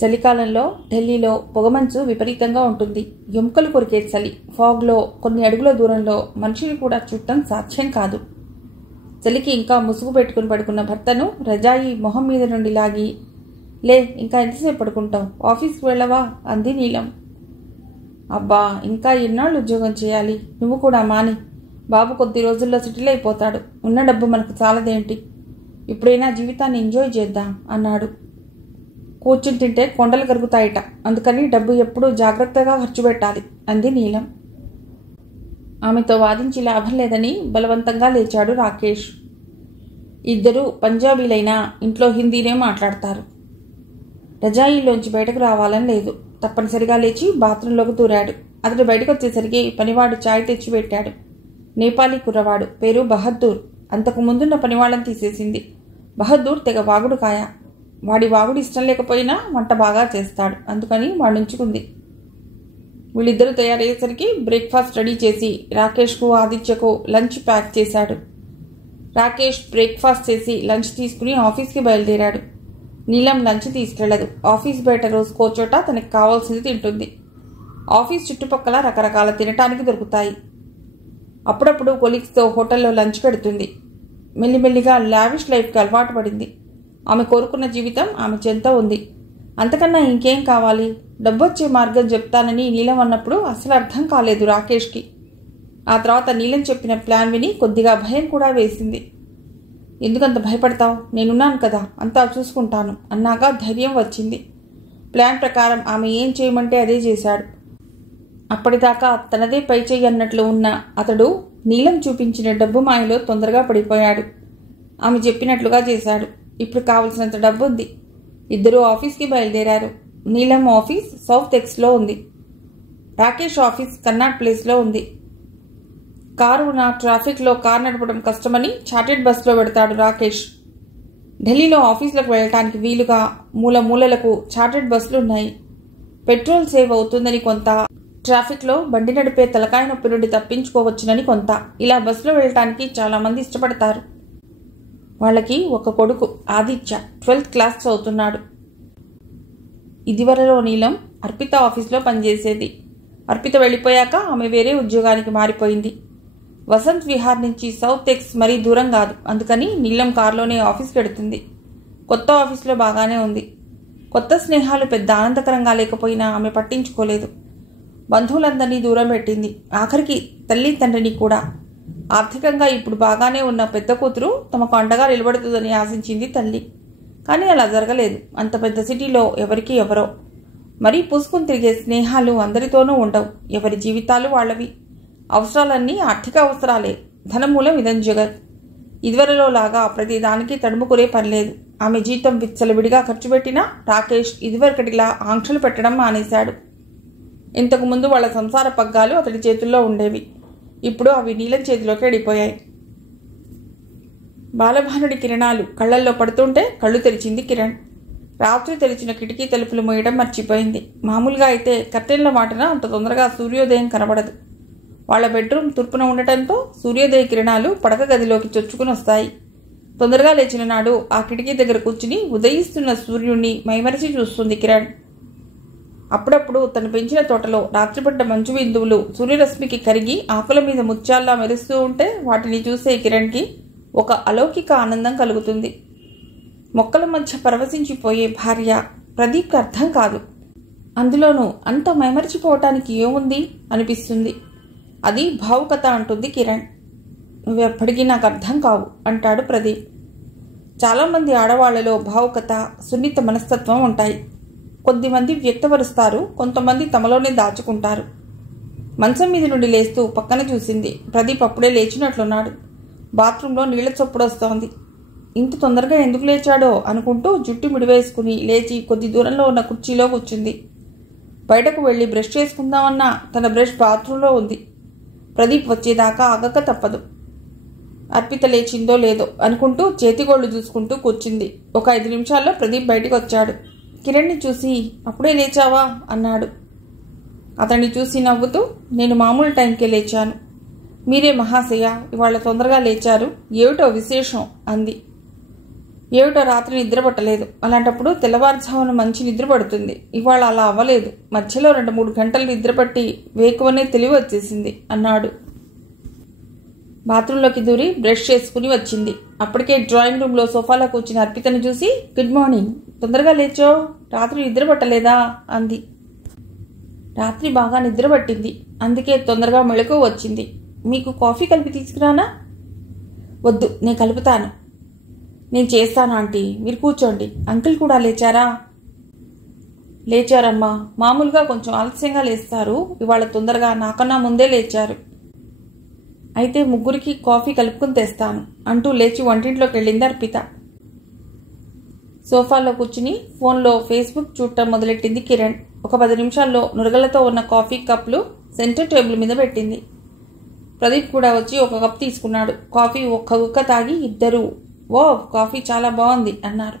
చలికాలంలో ఢిల్లీలో పొగమంచు విపరీతంగా ఉంటుంది. ఎముకలు కొరికే చలి. ఫాగ్లో కొన్ని అడుగుల దూరంలో మనిషిని కూడా చూడటం సాధ్యం కాదు. చలికి ఇంకా ముసుగు పెట్టుకుని పడుకున్న భర్తను రజాయి మొహం మీద నుండి లాగి, లే, ఇంకా ఎంతసేపు పడుకుంటావు, ఆఫీస్కి వెళ్ళవా అంది నీలం. అబ్బా, ఇంకా ఎన్నాళ్ళు ఉద్యోగం చేయాలి, నువ్వు కూడా మాని. బాబు కొద్ది రోజుల్లో సెటిల్ అయిపోతాడు. ఉన్న డబ్బు మనకు చాలదేంటి, ఇప్పుడైనా జీవితాన్ని ఎంజాయ్ చేద్దాం అన్నాడు. కూర్చుని తింటే కొండలు కరుగుతాయిట, అందుకని డబ్బు ఎప్పుడూ జాగ్రత్తగా ఖర్చు పెట్టాలి అంది నీలం. ఆమెతో వాదించి లాభం లేదని బలవంతంగా లేచాడు రాకేష్. ఇద్దరూ పంజాబీలైనా ఇంట్లో హిందీనే మాట్లాడతారు. రజాయిలోంచి బయటకు రావాలని లేదు. తప్పనిసరిగా లేచి బాత్రూంలోకి దూరాడు. అతడు బయటకు వచ్చేసరికి పనివాడు చాయ్ తెచ్చిపెట్టాడు. నేపాలీ కుర్రవాడు, పేరు బహద్దూర్. అంతకు ముందున్న పనివాళ్ళని తీసేసింది. బహద్దూర్ తెగ వాగుడు కాయ. వాడి వాగుడు ఇష్టం లేకపోయినా వంట బాగా చేస్తాడు, అందుకని వాడుంచుకుంది. వీళ్ళిద్దరూ తయారయ్యేసరికి బ్రేక్ఫాస్ట్ రెడీ చేసి రాకేష్కు ఆదిత్యకు లంచ్ ప్యాక్ చేశాడు. రాకేష్ బ్రేక్ఫాస్ట్ చేసి లంచ్ తీసుకుని ఆఫీస్కి బయలుదేరాడు. నీలం లంచ్ తీసుకెళ్లదు. ఆఫీస్ బయట రోజుకో చోట తనకి కావాల్సింది తింటుంది. ఆఫీస్ చుట్టుపక్కల రకరకాల తినటానికి దొరుకుతాయి. అప్పుడప్పుడు కొలీగ్స్తో హోటల్లో లంచ్ పెడుతుంది. మెల్లిమెల్లిగా లావిష్ లైఫ్కి అలవాటు పడింది. ఆమె కోరుకున్న జీవితం ఆమె చెంత ఉంది. అంతకన్నా ఇంకేం కావాలి? డబ్బొచ్చే మార్గం చెప్తానని నీలం అన్నప్పుడు అసలు అర్థం కాలేదు రాకేష్కి. ఆ తర్వాత నీలం చెప్పిన ప్లాన్ విని కొద్దిగా భయం కూడా వేసింది. ఎందుకంత భయపడతావు, నేనున్నాను కదా, అంతా చూసుకుంటాను అన్నాక ధైర్యం వచ్చింది. ప్లాన్ ప్రకారం ఆమె ఏం చేయమంటే అదే చేశాడు. అప్పటిదాకా తనదే పై చెయ్యి అన్నట్లు ఉన్న అతడు నీలం చూపించిన డబ్బు మాయలో తొందరగా పడిపోయాడు. ఆమె చెప్పినట్లుగా చేశాడు. ఇప్పుడు కావలసినంత డబ్బు ఉంది. ఇద్దరూ ఆఫీస్కి బయలుదేరారు. నీలం ఆఫీస్ సౌత్ ఎక్స్లో ఉంది. రాకేష్ ఆఫీస్ కన్నాట్ ప్లేస్లో ఉంది. కారు ఉన్న ట్రాఫిక్లో కారు నడపడం కష్టమని చార్టెడ్ బస్సులో పెడతాడు రాకేష్. ఢిల్లీలో ఆఫీసులకు వెళ్ళటానికి వీలుగా మూల మూలలకు చార్టెడ్ బస్సులు ఉన్నాయి. పెట్రోల్ సేవ్ అవుతుందని కొంత, ట్రాఫిక్లో బండి నడిపే తలకాయ నొప్పి నుండి తప్పించుకోవచ్చునని కొంత. ఇలా బస్సులో వెళ్ళటానికి చాలామంది ఇష్టపడతారు. వాళ్ళకి ఒక కొడుకు ఆదిత్య 12th క్లాస్ చదువుతున్నాడు. ఇదివరలో నీలం అర్పిత ఆఫీస్లో పనిచేసేది. అర్పిత వెళ్ళిపోయాక ఆమె వేరే ఉద్యోగానికి మారిపోయింది. వసంత్ విహార్ నుంచి సౌత్ ఎక్స్ మరీ దూరం కాదు, అందుకని నీలం కారులోనే ఆఫీస్కి వెడుతుంది. కొత్త ఆఫీస్లో బాగానే ఉంది. కొత్త స్నేహాలు పెద్ద ఆనందకరంగా లేకపోయినా ఆమె పట్టించుకోలేదు. బంధువులందరినీ దూరం పెట్టింది, ఆఖరికి తల్లి తండ్రిని కూడా. ఆర్థికంగా ఇప్పుడు బాగానే ఉన్న పెద్ద కూతురు తమకు అండగా నిలబడుతుందని ఆశించింది తల్లి. కానీ అలా జరగలేదు. అంత పెద్ద సిటీలో ఎవరికి ఎవరో. మరీ పూసుకుని తిరిగే స్నేహాలు అందరితోనూ ఉండవు. ఎవరి జీవితాలు వాళ్ళవి. అవసరాలన్నీ ఆర్థిక అవసరాలే. ధనమూలం ఇదం జగత్. ఇదివరలో లాగా ప్రతి దానికి తడుముకునే పనిలేదు. ఆమె జీతం విచ్చలవిడిగా ఖర్చు పెట్టినా రాకేష్ ఇదివరకటిలా ఆంక్షలు పెట్టడం మానేశాడు. ఇంతకుముందు వాళ్ళ సంసార పగ్గాలు అతడి చేతుల్లో ఉండేవి. ఇప్పుడు అవి నీలం చేతిలోకి వెళ్ళిపోయాయి. బాలభానుడి కిరణాలు కళ్లల్లో పడుతుంటే కళ్ళు తెరిచింది కిరణ్. రాత్రి తెరిచిన కిటికీ తలుపులు మోయడం మర్చిపోయింది. మామూలుగా అయితే కర్టెన్ల మాటన అంత తొందరగా సూర్యోదయం కనబడదు. వాళ్ల బెడ్రూమ్ తూర్పున ఉండటంతో సూర్యోదయ కిరణాలు పడక గదిలోకి చొచ్చుకుని వస్తాయి. తొందరగా లేచిన నాడు ఆ కిటికీ దగ్గర కూర్చుని ఉదయిస్తున్న సూర్యుడిని మైమరిచి చూస్తుంది కిరణ్. అప్పుడప్పుడు తను పెంచిన తోటలో రాత్రిపడ్డ మంచు బిందువులు సూర్యరశ్మికి కరిగి ఆకుల మీద ముత్యాల్లా మెరుస్తూ ఉంటే వాటిని చూసే కిరణ్కి ఒక అలౌకిక ఆనందం కలుగుతుంది. మొక్కల మధ్య పరవశించిపోయే భార్య ప్రదీప్కి అర్థం కాదు. అందులోనూ అంత మైమరిచిపోవటానికి ఏముంది అనిపిస్తుంది. అది భావుకత అంటుంది కిరణ్. నువ్వెప్పటికీ నాకు అర్థం కావు అంటాడు ప్రదీప్. చాలామంది ఆడవాళ్లలో భావుకత, సున్నిత మనస్తత్వం ఉంటాయి. కొద్దిమంది వ్యక్తపరుస్తారు, కొంతమంది తమలోనే దాచుకుంటారు. మంచం మీద నుండి లేస్తూ పక్కన చూసింది. ప్రదీప్ అప్పుడే లేచినట్లున్నాడు. బాత్రూంలో నీళ్ల చప్పుడు వస్తోంది. ఇంత తొందరగా ఎందుకు లేచాడో అనుకుంటూ జుట్టు మిడివేసుకుని లేచి కొద్ది దూరంలో ఉన్న కుర్చీలో కూర్చుంది. బయటకు వెళ్లి బ్రష్ చేసుకుందామన్నా తన బ్రష్ బాత్రూంలో ఉంది. ప్రదీప్ వచ్చేదాకా ఆగక తప్పదు. అర్పిత లేచిందో లేదో అనుకుంటూ చేతిగోళ్లు చూసుకుంటూ కూర్చుంది. ఒక 5 నిమిషాల్లో ప్రదీప్ బయటికి వచ్చాడు. కిరణ్ని చూసి అప్పుడే లేచావా అన్నాడు. అతన్ని చూసి నవ్వుతూ, నేను మామూలు టైంకే లేచాను. మీరే మహాశయ ఇవాళ తొందరగా లేచారు, ఏమిటో విశేషం అంది. ఏమిటో రాత్రి నిద్ర పట్టలేదు. అలాంటప్పుడు తెల్లవారుజామున మంచి నిద్ర పడుతుంది. ఇవాళ అలా అవ్వలేదు. మధ్యలో 2-3 గంటలు నిద్రపట్టి వేకువనే తెలివి వచ్చేసింది అన్నాడు. బాత్రూంలోకి దూరి బ్రష్ చేసుకుని వచ్చింది. అప్పటికే డ్రాయింగ్ రూమ్లో సోఫాలో కూర్చుని అర్పితను చూసి, గుడ్ మార్నింగ్, తొందరగా లేచో, రాత్రి నిద్ర పట్టలేదా అంది. రాత్రి బాగా నిద్ర పట్టింది, అందుకే తొందరగా మెళకువ వచ్చింది. మీకు కాఫీ కలిపి తీసుకురానా? వద్దు, నేను కలుపుతాను. నేను చేస్తాను ఆంటీ, మీరు కూర్చోండి. అంకుల్ కూడా లేచారా? లేచారమ్మా. మామూలుగా కొంచెం ఆలస్యంగా లేస్తారు, ఇవాళ తొందరగా నాకన్నా ముందే లేచారు. అయితే ముగ్గురికి కాఫీ కలుపుకుని తెస్తాను అంటూ లేచి వంటింట్లోకి వెళ్ళింది అర్పిత. సోఫాలో కూర్చుని ఫోన్లో ఫేస్బుక్ చూడటం మొదలెట్టింది కిరణ్. ఒక 10 నిమిషాల్లో నురగలతో ఉన్న కాఫీ కప్లు సెంటర్ టేబుల్ మీద పెట్టింది. ప్రదీప్ కూడా వచ్చి ఒక కప్ తీసుకున్నాడు. కాఫీ ఒక్క గుక్క తాగి ఇద్దరు, ఓ కాఫీ చాలా బాగుంది అన్నారు.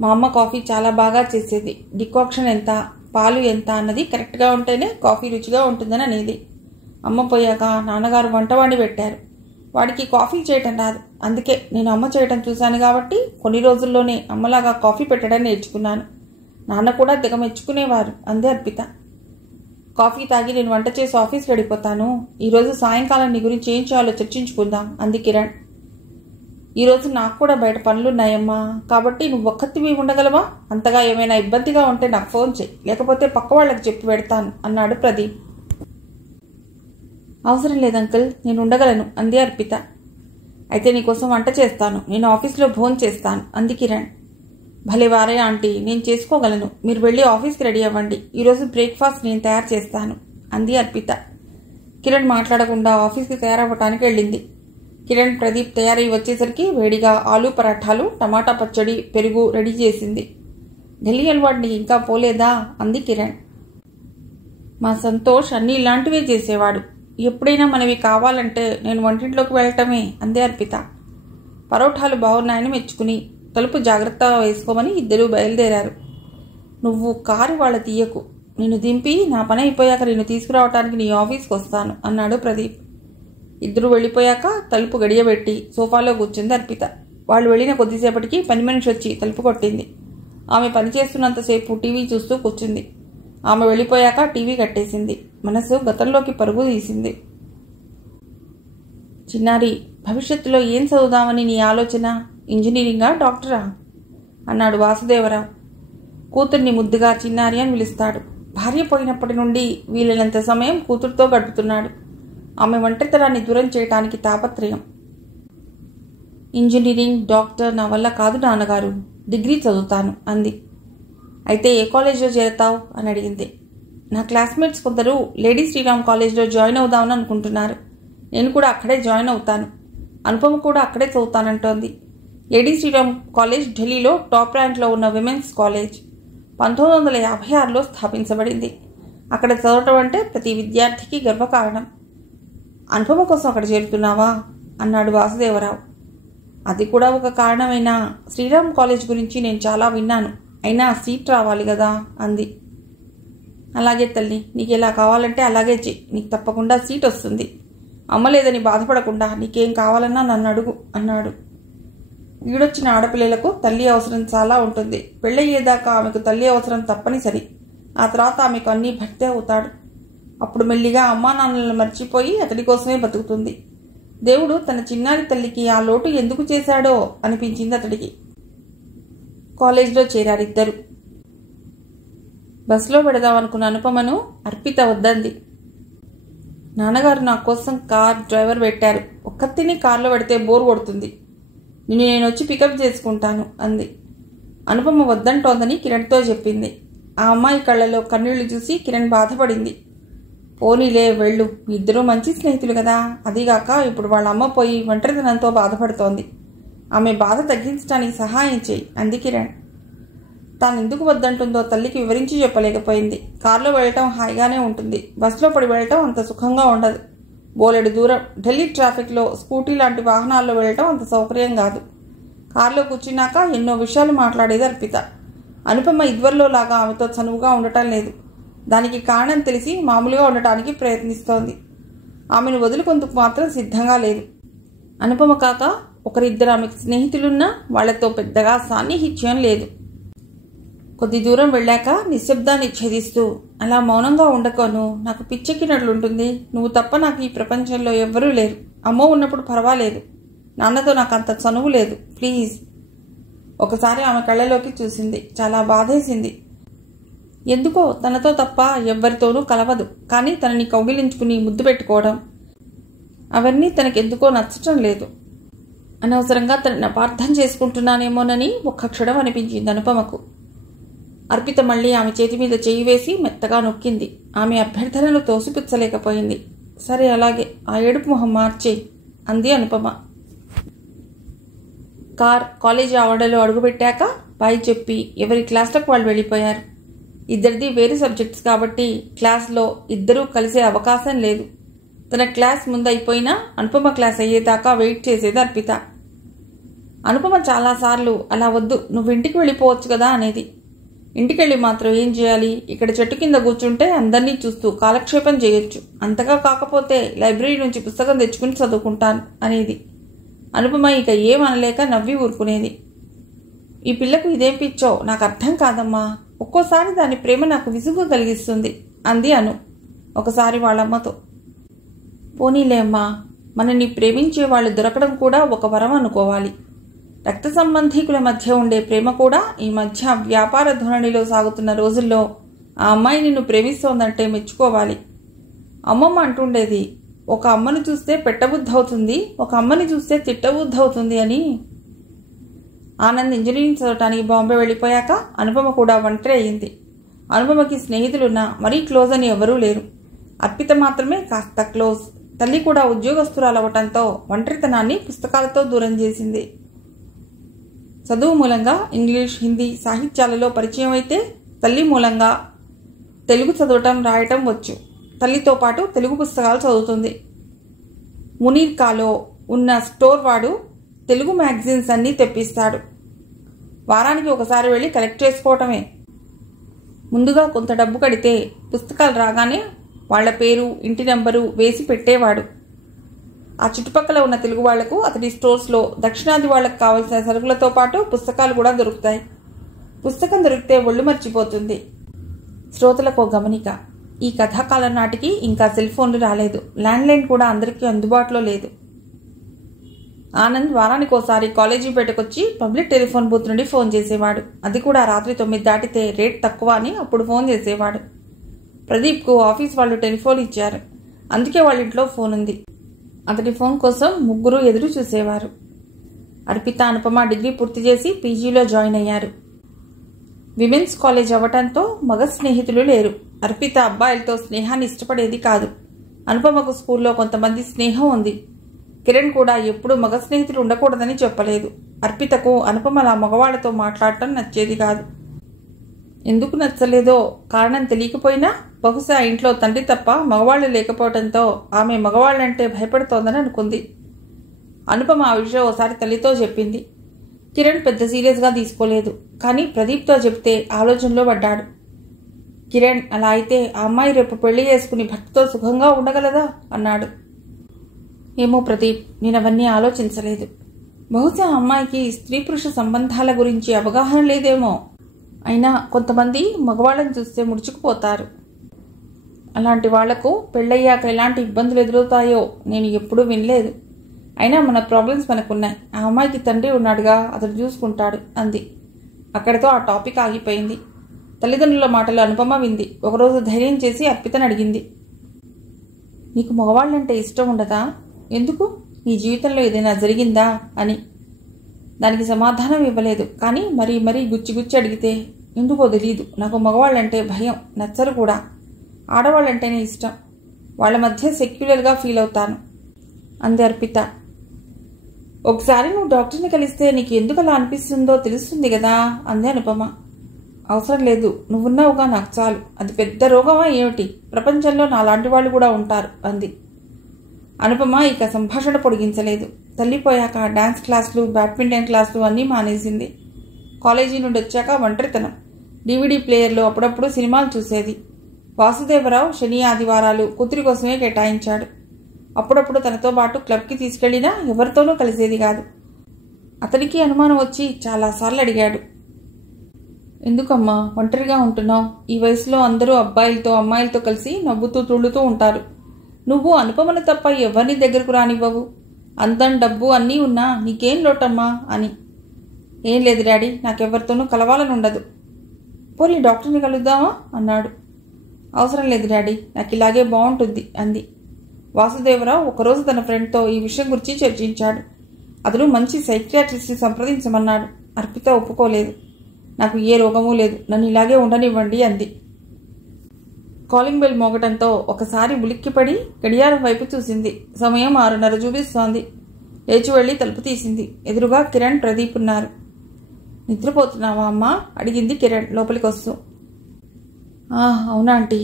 మా అమ్మ కాఫీ చాలా బాగా చేసేది. డికాక్షన్ ఎంత, పాలు ఎంత అన్నది కరెక్ట్గా ఉంటేనే కాఫీ రుచిగా ఉంటుందని అనేది. అమ్మ పోయాక నాన్నగారు వంటవాణి పెట్టారు. వాడికి కాఫీ చేయటం రాదు. అందుకే నేను అమ్మ చేయటం చూశాను కాబట్టి కొన్ని రోజుల్లోనే అమ్మలాగా కాఫీ పెట్టడం నేర్చుకున్నాను. నాన్న కూడా తెగ మెచ్చుకునేవారు అందే అర్పిత. కాఫీ తాగి నేను వంట చేసి ఆఫీస్కి వెళ్ళిపోతాను. ఈరోజు సాయంకాలం నీ గురించి ఏం చేయాలో చర్చించుకుందాం అంది కిరణ్. ఈరోజు నాకు కూడా బయట పనులున్నాయమ్మా, కాబట్టి నువ్వు ఒక్కతివి ఉండగలవా? అంతగా ఏమైనా ఇబ్బందిగా ఉంటే నాకు ఫోన్ చేయి, లేకపోతే పక్క వాళ్ళకి చెప్పి పెడతాను అన్నాడు ప్రదీప్. అవసరం లేదు అంకుల్, నేను ఉండగలను అంది అర్పిత. అయితే నీకోసం వంట చేస్తాను, నేను ఆఫీస్లో భోజనం చేస్తాను అంది కిరణ్. భలే వారే ఆంటీ, నేను చేసుకోగలను, మీరు వెళ్ళి ఆఫీస్కి రెడీ అవ్వండి, ఈరోజు బ్రేక్ఫాస్ట్ నేను తయారు చేస్తాను అంది అర్పిత. కిరణ్ మాట్లాడకుండా ఆఫీస్కి తయారవ్వటానికి వెళ్ళింది. కిరణ్ ప్రదీప్ తయారై వచ్చేసరికి వేడిగా ఆలూ పరాఠాలు, టమాటా పచ్చడి, పెరుగు రెడీ చేసింది. ఢిల్లీ అలవాటు నీకు ఇంకా పోలేదా అంది కిరణ్. మా సంతోష్ అన్నీ ఇలాంటివే చేసేవాడు. ఎప్పుడైనా మనవి కావాలంటే నేను వంటింట్లోకి వెళ్ళటమే అందే అర్పిత. పరోటాలు బాగున్నాయని మెచ్చుకుని తలుపు జాగ్రత్తగా వేసుకోమని ఇద్దరూ బయలుదేరారు. నువ్వు కారు వాళ్ళ తీయకు, నిన్ను దింపి నా పని అయిపోయాక నిన్ను తీసుకురావటానికి నీ ఆఫీస్కి వస్తాను అన్నాడు ప్రదీప్. ఇద్దరు వెళ్ళిపోయాక తలుపు గడియబెట్టి సోఫాలో కూర్చుంది అర్పిత. వాళ్ళు వెళ్ళిన కొద్దిసేపటికి పని మనిషి వచ్చి తలుపు కొట్టింది. ఆమె పనిచేస్తున్నంతసేపు టీవీ చూస్తూ కూర్చుంది. ఆమె వెళ్ళిపోయాక టీవీ కట్టేసింది. మనసు గతంలోకి పరుగు తీసింది. చిన్నారి, భవిష్యత్తులో ఏం చదువుదామని నీ ఆలోచన? ఇంజనీరింగా, డాక్టరా అన్నాడు వాసుదేవరావు. కూతుర్ని ముద్దుగా చిన్నారి అని పిలుస్తాడు. భార్య పోయినప్పటి నుండి వీలైనంత సమయం కూతురుతో గడుపుతున్నాడు. ఆమె ఒంటరితనాన్ని దూరం చేయటానికి తాపత్రయం. ఇంజనీరింగ్, డాక్టర్ నా వల్ల కాదు నాన్నగారు, డిగ్రీ చదువుతాను అంది. అయితే ఏ కాలేజ్లో చేరతావు అని అడిగింది. నా క్లాస్మేట్స్ కొందరు లేడీ శ్రీరామ్ కాలేజ్లో జాయిన్ అవుదామని అనుకుంటున్నారు. నేను కూడా అక్కడే జాయిన్ అవుతాను. అనుపమ కూడా అక్కడే చదువుతానంటోంది. లేడీ శ్రీరామ్ కాలేజ్ ఢిల్లీలో టాప్ ర్యాంక్లో ఉన్న విమెన్స్ కాలేజ్. 1956లో స్థాపించబడింది. అక్కడ చదవటం అంటే ప్రతి విద్యార్థికి గర్వకారణం. అనుపమ కోసం అక్కడ చేరుతున్నావా అన్నాడు వాసుదేవరావు. అది కూడా ఒక కారణమైనా శ్రీరామ్ కాలేజ్ గురించి నేను చాలా విన్నాను. అయినా సీట్ రావాలి కదా అంది. అలాగే తల్లి, నీకు ఎలా కావాలంటే అలాగే చెయ్యి, నీకు తప్పకుండా సీట్ వస్తుంది. అమ్మలేదని బాధపడకుండా నీకేం కావాలన్నా నన్ను అడుగు అన్నాడు. ఈడొచ్చిన ఆడపిల్లలకు తల్లి అవసరం చాలా ఉంటుంది. పెళ్ళయ్యేదాకా ఆమెకు తల్లి అవసరం తప్పనిసరి. ఆ తర్వాత ఆమెకు అన్నీ భర్తే అవుతాడు. అప్పుడు మెల్లిగా అమ్మా నాన్నలను మర్చిపోయి అతడి కోసమే బతుకుతుంది. దేవుడు తన చిన్నారి తల్లికి ఆ లోటు ఎందుకు చేశాడో అనిపించింది అతడికి. కాలేజ్లో చేరారిద్దరు. బస్సులో పెడదామనుకున్న అనుపమను అర్పిత వద్దంది. నాన్నగారు నా కోసం కార్ డ్రైవర్ పెట్టారు. ఒక్కతిని కార్లో పెడితే బోర్ కొడుతుంది. నిన్ను నేను వచ్చి పికప్ చేసుకుంటాను అంది. అనుపమ వద్దంటోందని కిరణ్తో చెప్పింది. ఆ అమ్మాయి కళ్ళలో కన్నీళ్లు చూసి కిరణ్ బాధపడింది. పోనీలే వెళ్ళు, ఇద్దరూ మంచి స్నేహితులు కదా. అదీగాక ఇప్పుడు వాళ్ళ అమ్మ పోయి ఒంటరితనంతో బాధపడుతోంది. ఆమె బాధ తగ్గించడానికి సహాయం చేయి అంది కిరణ్. తాను ఎందుకు వద్దంటుందో తల్లికి వివరించి చెప్పలేకపోయింది. కారులో వెళ్ళటం హాయిగానే ఉంటుంది, బస్సులో పడి వెళ్ళటం అంత సుఖంగా ఉండదు. బోలెడు దూరం, ఢిల్లీ ట్రాఫిక్లో స్కూటీ లాంటి వాహనాల్లో వెళ్ళటం అంత సౌకర్యం కాదు. కారులో కూర్చున్నాక ఎన్నో విషయాలు మాట్లాడేది అర్పిత. అనుపమ ఇదివరలో లాగా ఆమెతో చనువుగా ఉండటం లేదు. దానికి కారణం తెలిసి మామూలుగా ఉండటానికి ప్రయత్నిస్తోంది. ఆమెను వదులుకొందుకు మాత్రం సిద్ధంగా లేదు. అనుపమ కాక ఒకరిద్దరు ఆమెకు స్నేహితులున్నా వాళ్లతో పెద్దగా సాన్నిహిత్యం లేదు. కొద్ది దూరం వెళ్ళాక నిశ్శబ్దాన్ని ఛేదిస్తూ, అలా మౌనంగా ఉండకోను, నాకు పిచ్చెక్కినట్లుంటుంది. నువ్వు తప్ప నాకు ఈ ప్రపంచంలో ఎవ్వరూ లేరు. అమ్మో ఉన్నప్పుడు పర్వాలేదు, నాన్నతో నాకు అంత చనువు లేదు, ప్లీజ్. ఒకసారి ఆమె కళ్ళలోకి చూసింది. చాలా బాధేసింది. ఎందుకో తనతో తప్ప ఎవ్వరితోనూ కలవదు. కానీ తనని కౌగిలించుకుని ముద్దు పెట్టుకోవడం అవన్నీ తనకెందుకో నచ్చటం లేదు. అనవసరంగా తనని అపార్థం చేసుకుంటున్నానేమోనని ఒక్క క్షణం అనిపించింది అనుపమకు. అర్పిత మళ్ళీ ఆమె చేతి మీద చేయి వేసి మెత్తగా నొక్కింది. ఆమె అభ్యర్థనను తోసిపుచ్చలేకపోయింది. సరే అలాగే, ఆ ఏడుపు మొహం మార్చేయి అంది అనుపమ. కాలేజీ ఆవరణలో అడుగుపెట్టాక బాయ్ చెప్పి ఎవరి క్లాస్లకు వాళ్ళు వెళ్ళిపోయారు. ఇద్దరిది వేరే సబ్జెక్ట్స్ కాబట్టి క్లాస్లో ఇద్దరూ కలిసే అవకాశం లేదు. తన క్లాస్ ముందు అయిపోయినా అనుపమ క్లాస్ అయ్యేదాకా వెయిట్ చేసేది అర్పిత. అనుపమ చాలాసార్లు అలా వద్దు, నువ్వు ఇంటికి వెళ్ళిపోవచ్చు కదా అనేది. ఇంటికెళ్ళి మాత్రం ఏం చేయాలి, ఇక్కడ చెట్టు కింద కూర్చుంటే అందరినీ చూస్తూ కాలక్షేపం చేయొచ్చు, అంతగా కాకపోతే లైబ్రరీ నుంచి పుస్తకం తెచ్చుకుని చదువుకుంటాను అనేది. అనుపమ ఇక ఏం అనలేక నవ్వి ఊరుకునేది. ఈ పిల్లకు ఇదేం పిచ్చో నాకు అర్థం కాదమ్మా, ఒక్కోసారి దాని ప్రేమ నాకు విసుగు కలిగిస్తుంది అంది అను ఒకసారి వాళ్ళమ్మతో. పోనీలే అమ్మా, మనని ప్రేమించే వాళ్ళు దొరకడం కూడా ఒక వరం అనుకోవాలి. రక్త సంబంధీకుల మధ్య ఉండే ప్రేమ కూడా ఈ మధ్య వ్యాపార ధోరణిలో సాగుతున్న రోజుల్లో ఆ అమ్మాయి నిన్ను ప్రేమిస్తోందంటే మెచ్చుకోవాలి. అమ్మమ్మ అంటుండేది, ఒక అమ్మను చూస్తే పెట్టబుద్ధి అవుతుంది, ఒక అమ్మని చూస్తే తిట్టబుద్ధి అవుతుంది అని. ఆనంద్ ఇంజనీరింగ్ చదవటానికి బాంబే వెళ్ళిపోయాక అనుపమ కూడా ఒంటరి అయింది. అనుపమకి స్నేహితులున్నా మరీ క్లోజ్ అని ఎవరూ లేరు. అర్పిత మాత్రమే కాస్త క్లోజ్. తల్లి కూడా ఉద్యోగస్తురాలవటంతో ఒంటరితనాన్ని పుస్తకాలతో దూరం చేసింది. చదువు మూలంగా ఇంగ్లీష్, హిందీ సాహిత్యాలలో పరిచయం అయితే తల్లి మూలంగా తెలుగు చదవటం రాయటం వచ్చు. తల్లితో పాటు తెలుగు పుస్తకాలు చదువుతుంది. మునీర్కాలో ఉన్న స్టోర్ వాడు తెలుగు మ్యాగజైన్స్ అన్నీ తెప్పిస్తాడు. వారానికి ఒకసారి వెళ్ళి కలెక్ట్ చేసుకోవటమే. ముందుగా కొంత డబ్బు కడితే పుస్తకాలు రాగానే వాళ్ల పేరు, ఇంటి నెంబరు వేసి పెట్టేవాడు. ఆ చుట్టుపక్కల ఉన్న తెలుగు వాళ్లకు అతడి స్టోర్స్లో దక్షిణాది వాళ్లకు కావలసిన సరుకులతో పాటు పుస్తకాలు కూడా దొరుకుతాయి. పుస్తకం దొరికితే ఒళ్ళు మర్చిపోతుంది. శ్రోతలకు గమనిక, ఈ కథాకాలం నాటికి ఇంకా సెల్ ఫోన్లు రాలేదు. ల్యాండ్లైన్ కూడా అందరికీ అందుబాటులో లేదు. ఆనంద్ వారానికోసారి కాలేజీ బయటకొచ్చి పబ్లిక్ టెలిఫోన్ బూత్ నుండి ఫోన్ చేసేవాడు. అది కూడా రాత్రి 9 దాటితే రేట్ తక్కువ అని అప్పుడు ఫోన్ చేసేవాడు. ప్రదీప్కు ఆఫీస్ వాళ్ళు టెలిఫోన్ ఇచ్చారు. అందుకే వాళ్ళ ఇంట్లో ఫోన్ ఉంది. అతడి ఫోన్ కోసం ముగ్గురు ఎదురు చూసేవారు. అర్పిత, అనుపమ డిగ్రీ పూర్తి చేసి పీజీలో జాయిన్ అయ్యారు. విమెన్స్ కాలేజ్ అవ్వటంతో మగ స్నేహితులు లేరు. అర్పిత అబ్బాయిలతో స్నేహాన్ని ఇష్టపడేది కాదు. అనుపమకు స్కూల్లో కొంతమంది స్నేహం ఉంది. కిరణ్ కూడా ఎప్పుడూ మగ స్నేహితులు ఉండకూడదని చెప్పలేదు. అర్పితకు అనుపమలా మగవాళ్లతో మాట్లాడటం నచ్చేది కాదు. ఎందుకు నచ్చలేదో కారణం తెలియకపోయినా బహుశా ఇంట్లో తండ్రి తప్ప మగవాళ్లు లేకపోవడంతో ఆమె మగవాళ్లంటే భయపడుతోందని అనుకుంది. అనుపమ ఆ విషయం ఓసారి తల్లితో చెప్పింది. కిరణ్ పెద్ద సీరియస్గా తీసుకోలేదు. కానీ ప్రదీప్తో చెప్తే ఆలోచనలో పడ్డాడు. కిరణ్, అలా అయితే ఆ అమ్మాయి రేపు పెళ్లి చేసుకుని భర్తతో సుఖంగా ఉండగలదా అన్నాడు. ఏమో ప్రదీప్, నేను అవన్నీ ఆలోచించలేదు. బహుశా అమ్మాయికి స్త్రీ పురుష సంబంధాల గురించి అవగాహన లేదేమో. అయినా కొంతమంది మగవాళ్ళని చూస్తే ముడుచుకుపోతారు. అలాంటి వాళ్లకు పెళ్ళయ్యాక ఎలాంటి ఇబ్బందులు ఎదురవుతాయో నేను ఎప్పుడూ వినలేదు. అయినా మన ప్రాబ్లమ్స్ మనకున్నాయి. ఆ అమ్మాయికి తండ్రి ఉన్నాడుగా, అతడు చూసుకుంటాడు అంది. అక్కడితో ఆ టాపిక్ ఆగిపోయింది. తల్లిదండ్రుల మాటలు అనుపమ వింది. ఒకరోజు ధైర్యం చేసి అర్పితను అడిగింది, నీకు మగవాళ్ళంటే ఇష్టం ఉండదా? ఎందుకు? నీ జీవితంలో ఏదైనా జరిగిందా అని. దానికి సమాధానం ఇవ్వలేదు. కానీ మరీ గుచ్చి అడిగితే, ఎందుకో తెలీదు, నాకు మగవాళ్ళంటే భయం, నచ్చరు కూడా. ఆడవాళ్ళంటేనే ఇష్టం. వాళ్ళ మధ్య సెక్యులర్గా ఫీల్ అవుతాను అంది అర్పిత. ఒకసారి నువ్వు డాక్టర్ని కలిస్తే నీకు ఎందుకు అలా అనిపిస్తుందో తెలుస్తుంది కదా అంది అనుపమ. అవసరం లేదు, నువ్వున్నావుగా, నాకు చాలు. అది పెద్ద రోగమా ఏమిటి? ప్రపంచంలో నాలాంటి వాళ్ళు కూడా ఉంటారు అంది. అనుపమ ఇక సంభాషణ పొడిగించలేదు. తల్లిపోయాక డాన్స్ క్లాసులు, బ్యాడ్మింటన్ క్లాసులు అన్నీ మానేసింది. కాలేజీ నుండి వచ్చాక ఒంటరితనం. DVD ప్లేయర్లో అప్పుడప్పుడు సినిమాలు చూసేది. వాసుదేవరావు శని ఆదివారాలు కూతురి కోసమే కేటాయించాడు. అప్పుడప్పుడు తనతో పాటు క్లబ్కి తీసుకెళ్లినా ఎవరితోనూ కలిసేది కాదు. అతనికి అనుమానం వచ్చి చాలాసార్లు అడిగాడు. ఎందుకమ్మా ఒంటరిగా ఉంటున్నావు? ఈ వయసులో అందరూ అబ్బాయిలతో అమ్మాయిలతో కలిసి నవ్వుతూ తుళ్ళుతూ ఉంటారు. నువ్వు అనుపమను తప్ప ఎవరిని దగ్గరకు రానివ్వవు. అందం డబ్బు అన్నీ ఉన్నా నీకేం లోటమ్మా అని. ఏం లేదు డాడీ, నాకెవరితోనూ కలవాలని ఉండదు. పోనీ డాక్టర్ని కలుద్దామా అన్నాడు. అవసరం లేదు డాడీ, నాకు ఇలాగే బాగుంటుంది అంది. వాసుదేవరావు ఒకరోజు తన ఫ్రెండ్తో ఈ విషయం గురించి చర్చించాడు. అతను మంచి సైకియాట్రిస్ట్ని సంప్రదించమన్నాడు. అర్పిత ఒప్పుకోలేదు. నాకు ఏ రోగమూ లేదు, నన్ను ఇలాగే ఉండనివ్వండి అంది. కాలింగ్ బెల్ మోగటంతో ఒకసారి ఉలిక్కిపడి గడియారం వైపు చూసింది. సమయం 6:30 చూపిస్తోంది. లేచి వెళ్లి తలుపు తీసింది. ఎదురుగా కిరణ్, ప్రదీప్ ఉన్నారు. నిద్రపోతున్నావా అమ్మా అడిగింది కిరణ్ లోపలికి వస్తూ. అవునా ఆంటీ,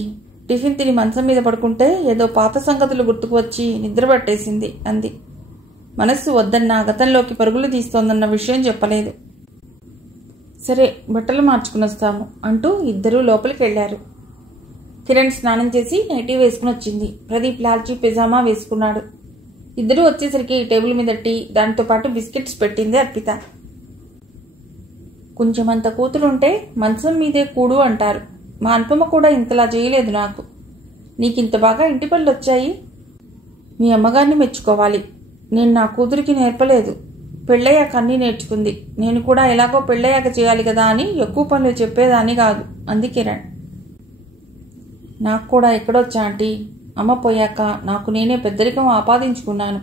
టిఫిన్ తిని మంచం మీద పడుకుంటే ఏదో పాత సంగతులు గుర్తుకు వచ్చి నిద్ర పట్టేసింది అంది. మనస్సు వద్దన్న గతంలోకి పరుగులు తీస్తోందన్న విషయం చెప్పలేదు. సరే బట్టలు మార్చుకుని వస్తాము అంటూ ఇద్దరూ లోపలికి వెళ్లారు. కిరణ్ స్నానం చేసి నైటీ వేసుకుని వచ్చింది. ప్రదీప్ లాల్చీ పిజామా వేసుకున్నాడు. ఇద్దరూ వచ్చేసరికి టేబుల్ మీద టీ, దాంతో పాటు బిస్కెట్స్ పెట్టింది అర్పిత. కొంచెమంత కూతురుంటే మంచం మీదే కూడు అంటారు. మా అనుపమ కూడా ఇంతలా చేయలేదు నాకు. నీకింత బాగా ఇంటి పనులు వచ్చాయి. మీ అమ్మగారిని మెచ్చుకోవాలి. నేను నా కూతురికి నేర్పలేదు. పెళ్ళయ్యాక అన్నీ నేర్చుకుంది. నేను కూడా ఎలాగో పెళ్ళయ్యాక చేయాలి కదా అని ఎక్కువ పనులు చెప్పేదాన్ని కాదు అంది కిరణ్. నాకు కూడా ఎక్కడొచ్చా ఆంటీ, అమ్మ పోయాక నాకు నేనే పెద్దరికం ఆపాదించుకున్నాను.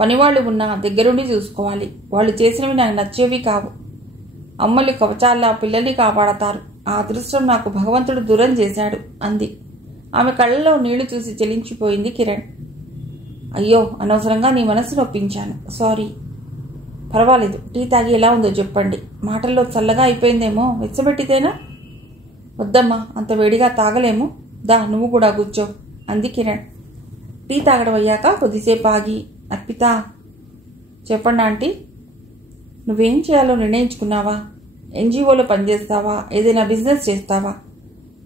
పనివాళ్ళు ఉన్నా దగ్గరుండి చూసుకోవాలి. వాళ్ళు చేసినవి నాకు నచ్చేవి కావు. అమ్మలు కవచాల్లా పిల్లల్ని కాపాడతారు. ఆ అదృష్టం నాకు భగవంతుడు దూరం చేశాడు అంది. ఆమె కళ్ళలో నీళ్లు చూసి చెలించిపోయింది కిరణ్. అయ్యో, అనవసరంగా నీ మనసు నొప్పించాను, సారీ. పర్వాలేదు, టీ తాగి ఎలా ఉందో చెప్పండి. మాటల్లో చల్లగా అయిపోయిందేమో, వెచ్చబెట్టితేనా? వద్దమ్మా, అంత వేడిగా తాగలేము. దా నువ్వు కూడా కూర్చో అంది కిరణ్. టీ తాగడం అయ్యాక కొద్దిసేపు ఆగి, అర్పిత చెప్పండి ఆంటీ, నువ్వేం చేయాలో నిర్ణయించుకున్నావా? ఎన్జిఓలో పనిచేస్తావా? ఏదైనా బిజినెస్ చేస్తావా?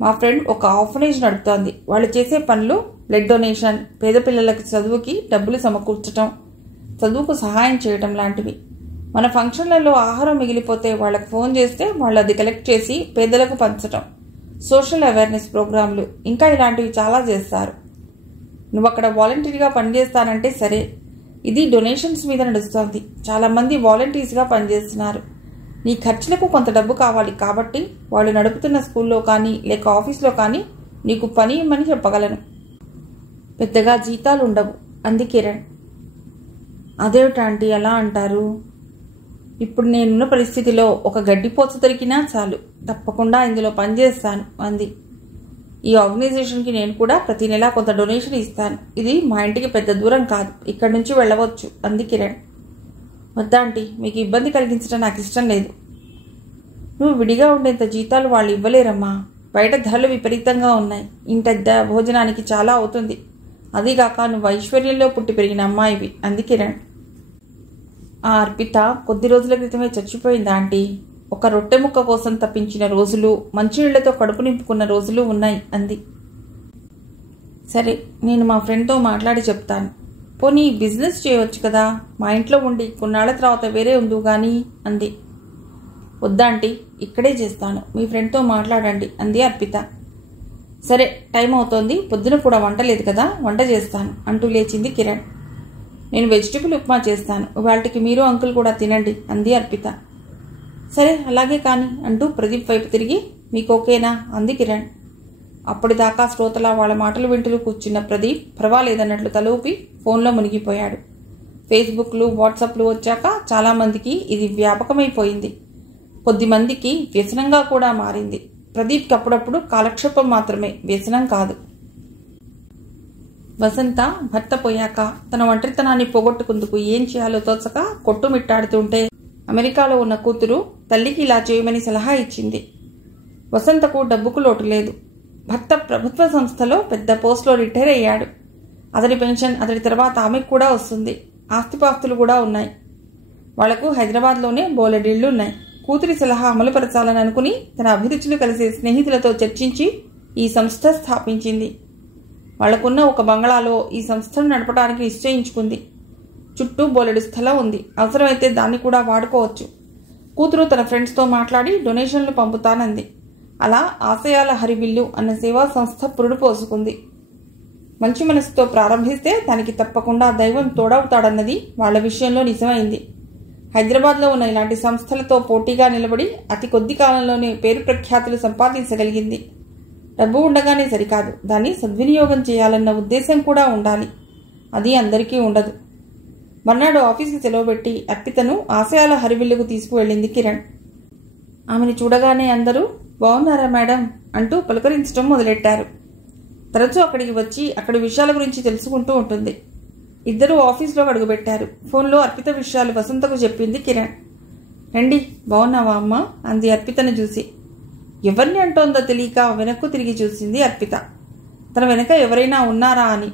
మా ఫ్రెండ్ ఒక ఆర్ఫనేజ్ నడుపుతోంది. వాళ్ళు చేసే పనులు బ్లడ్ డొనేషన్, పేద పిల్లలకి చదువుకి డబ్బులు సమకూర్చడం, చదువుకు సహాయం చేయటం లాంటివి. మన ఫంక్షన్లలో ఆహారం మిగిలిపోతే వాళ్ళకి ఫోన్ చేస్తే వాళ్ళు అది కలెక్ట్ చేసి పేదలకు పంచటం, సోషల్ అవేర్నెస్ ప్రోగ్రాంలు, ఇంకా ఇలాంటివి చాలా చేస్తారు. నువ్వు అక్కడ వాలంటీర్గా పనిచేస్తానంటే సరే. ఇది డొనేషన్స్ మీద నడుస్తోంది. చాలామంది వాలంటీర్స్గా పనిచేస్తున్నారు. నీ ఖర్చులకు కొంత డబ్బు కావాలి కాబట్టి వాళ్ళు నడుపుతున్న స్కూల్లో కానీ లేక ఆఫీస్లో కానీ నీకు పని ఇమ్మని చెప్పగలను. పెద్దగా జీతాలు ఉండవు అంది కిరణ్. అదేమిటాంటీ అలా అంటారు? ఇప్పుడు నేనున్న పరిస్థితిలో ఒక గడ్డిపోత దొరికినా చాలు, తప్పకుండా ఇందులో పనిచేస్తాను అంది. ఈ ఆర్గనైజేషన్కి నేను కూడా ప్రతి నెలా కొంత డొనేషన్ ఇస్తాను. ఇది మా ఇంటికి పెద్ద దూరం కాదు, ఇక్కడి నుంచి వెళ్ళవచ్చు అంది కిరణ్. వద్దాంటీ, మీకు ఇబ్బంది కలిగించడం నాకు ఇష్టం లేదు. నువ్వు విడిగా ఉండేంత జీతాలు వాళ్ళు ఇవ్వలేరమ్మా. బయట ధరలు విపరీతంగా ఉన్నాయి. ఇంటద్ద భోజనానికి చాలా అవుతుంది. అదీగాక నువ్వు ఐశ్వర్యంలో పుట్టి పెరిగిన అమ్మాయివి అంది కిరణ్. ఆ అర్పిత కొద్ది రోజుల క్రితమే చచ్చిపోయింది ఆంటీ. ఒక రొట్టె ముక్క కోసం తప్పించిన రోజులు, మంచినీళ్లతో కడుపు నింపుకున్న రోజులు ఉన్నాయి అంది. సరే, నేను మా ఫ్రెండ్తో మాట్లాడి చెప్తాను. పోనీ బిజినెస్ చేయవచ్చు కదా, మా ఇంట్లో ఉండి కొన్నాళ్ల తర్వాత వేరే ఉండు గాని అంది. వద్దాంటీ, ఇక్కడే చేస్తాను, మీ ఫ్రెండ్తో మాట్లాడండి అంది అర్పిత. సరే, టైం అవుతోంది, పొద్దున కూడా వంట లేదు కదా, వంట చేస్తాను అంటూ లేచింది కిరణ్. నేను వెజిటబుల్ ఉప్మా చేస్తాను, వాటికి మీరు అంకుల్ కూడా తినండి అంది అర్పిత. సరే అలాగే కాని అంటూ ప్రదీప్ వైపు తిరిగి, మీకు ఓకేనా అంది కిరణ్. అప్పటిదాకా శ్రోతలా వాళ్ళ మాటలు వింటూ కూర్చున్న ప్రదీప్ పర్వాలేదన్నట్లు తలూపి ఫోన్లో మునిగిపోయాడు. ఫేస్బుక్లు, వాట్సాప్లు వచ్చాక చాలామందికి ఇది వ్యాపకమైపోయింది. కొద్దిమందికి వ్యసనంగా కూడా మారింది. ప్రదీప్కి అప్పుడప్పుడు కాలక్షేపం మాత్రమే, వ్యసనం కాదు. వసంత భర్త పోయాక తన ఒంటరితనాన్ని పోగొట్టుకుందుకు ఏం చేయాలో తోచక కొట్టుమిట్టాడుతుంటే అమెరికాలో ఉన్న కూతురు తల్లికి ఇలా చేయమని సలహా ఇచ్చింది. వసంతకు డబ్బుకు లోటు లేదు. భర్త ప్రభుత్వ సంస్థలో పెద్ద పోస్టులో రిటైర్ అయ్యాడు. అతడి పెన్షన్ అతడి తర్వాత ఆమెకు కూడా వస్తుంది. ఆస్తిపాస్తులు కూడా ఉన్నాయి. వాళ్లకు హైదరాబాద్లోనే బోలెడిళ్లు ఉన్నాయి. కూతురి సలహా అమలుపరచాలని అనుకుని తన అభిరుచులు కలిసే స్నేహితులతో చర్చించి ఈ సంస్థ స్థాపించింది. వాళ్లకున్న ఒక బంగళాలో ఈ సంస్థను నడపడానికి నిశ్చయించుకుంది. చుట్టూ బోలెడు స్థలం ఉంది, అవసరమైతే దాన్ని కూడా వాడుకోవచ్చు. కూతురు తన ఫ్రెండ్స్తో మాట్లాడి డొనేషన్లు పంపుతానంది. అలా ఆశయాల హరివిల్లు అన్న సేవా సంస్థ పురుడు పోసుకుంది. మంచి మనసుతో ప్రారంభిస్తే దానికి తప్పకుండా దైవం తోడవుతాడన్నది వాళ్ల విషయంలో నిజమైంది. హైదరాబాద్లో ఉన్న ఇలాంటి సంస్థలతో పోటీగా నిలబడి అతి కొద్ది కాలంలోనే పేరు ప్రఖ్యాతులు సంపాదించగలిగింది. డబ్బు ఉండగానే సరికాదు, దాన్ని సద్వినియోగం చేయాలన్న ఉద్దేశం కూడా ఉండాలి. అది అందరికీ ఉండదు. మర్నాడు ఆఫీస్కి సెలవు పెట్టి అర్పితను ఆశయాల హరివిల్లుకు తీసుకువెళ్ళింది కిరణ్. ఆమెను చూడగానే అందరూ బాగున్నారా మేడం అంటూ పలకరించడం మొదలెట్టారు. తరచూ అక్కడికి వచ్చి అక్కడి విషయాల గురించి తెలుసుకుంటూ ఉంటుంది. ఇద్దరూ ఆఫీస్లో అడుగుపెట్టారు. ఫోన్లో అర్పిత విషయాలు వసంతకు చెప్పింది కిరణ్. రండి, బాగున్నావా అమ్మా అంది అర్పితను చూసి. ఎవరిని అంటోందో తెలియక వెనక్కు తిరిగి చూసింది అర్పిత. తన వెనక ఎవరైనా ఉన్నారా అని.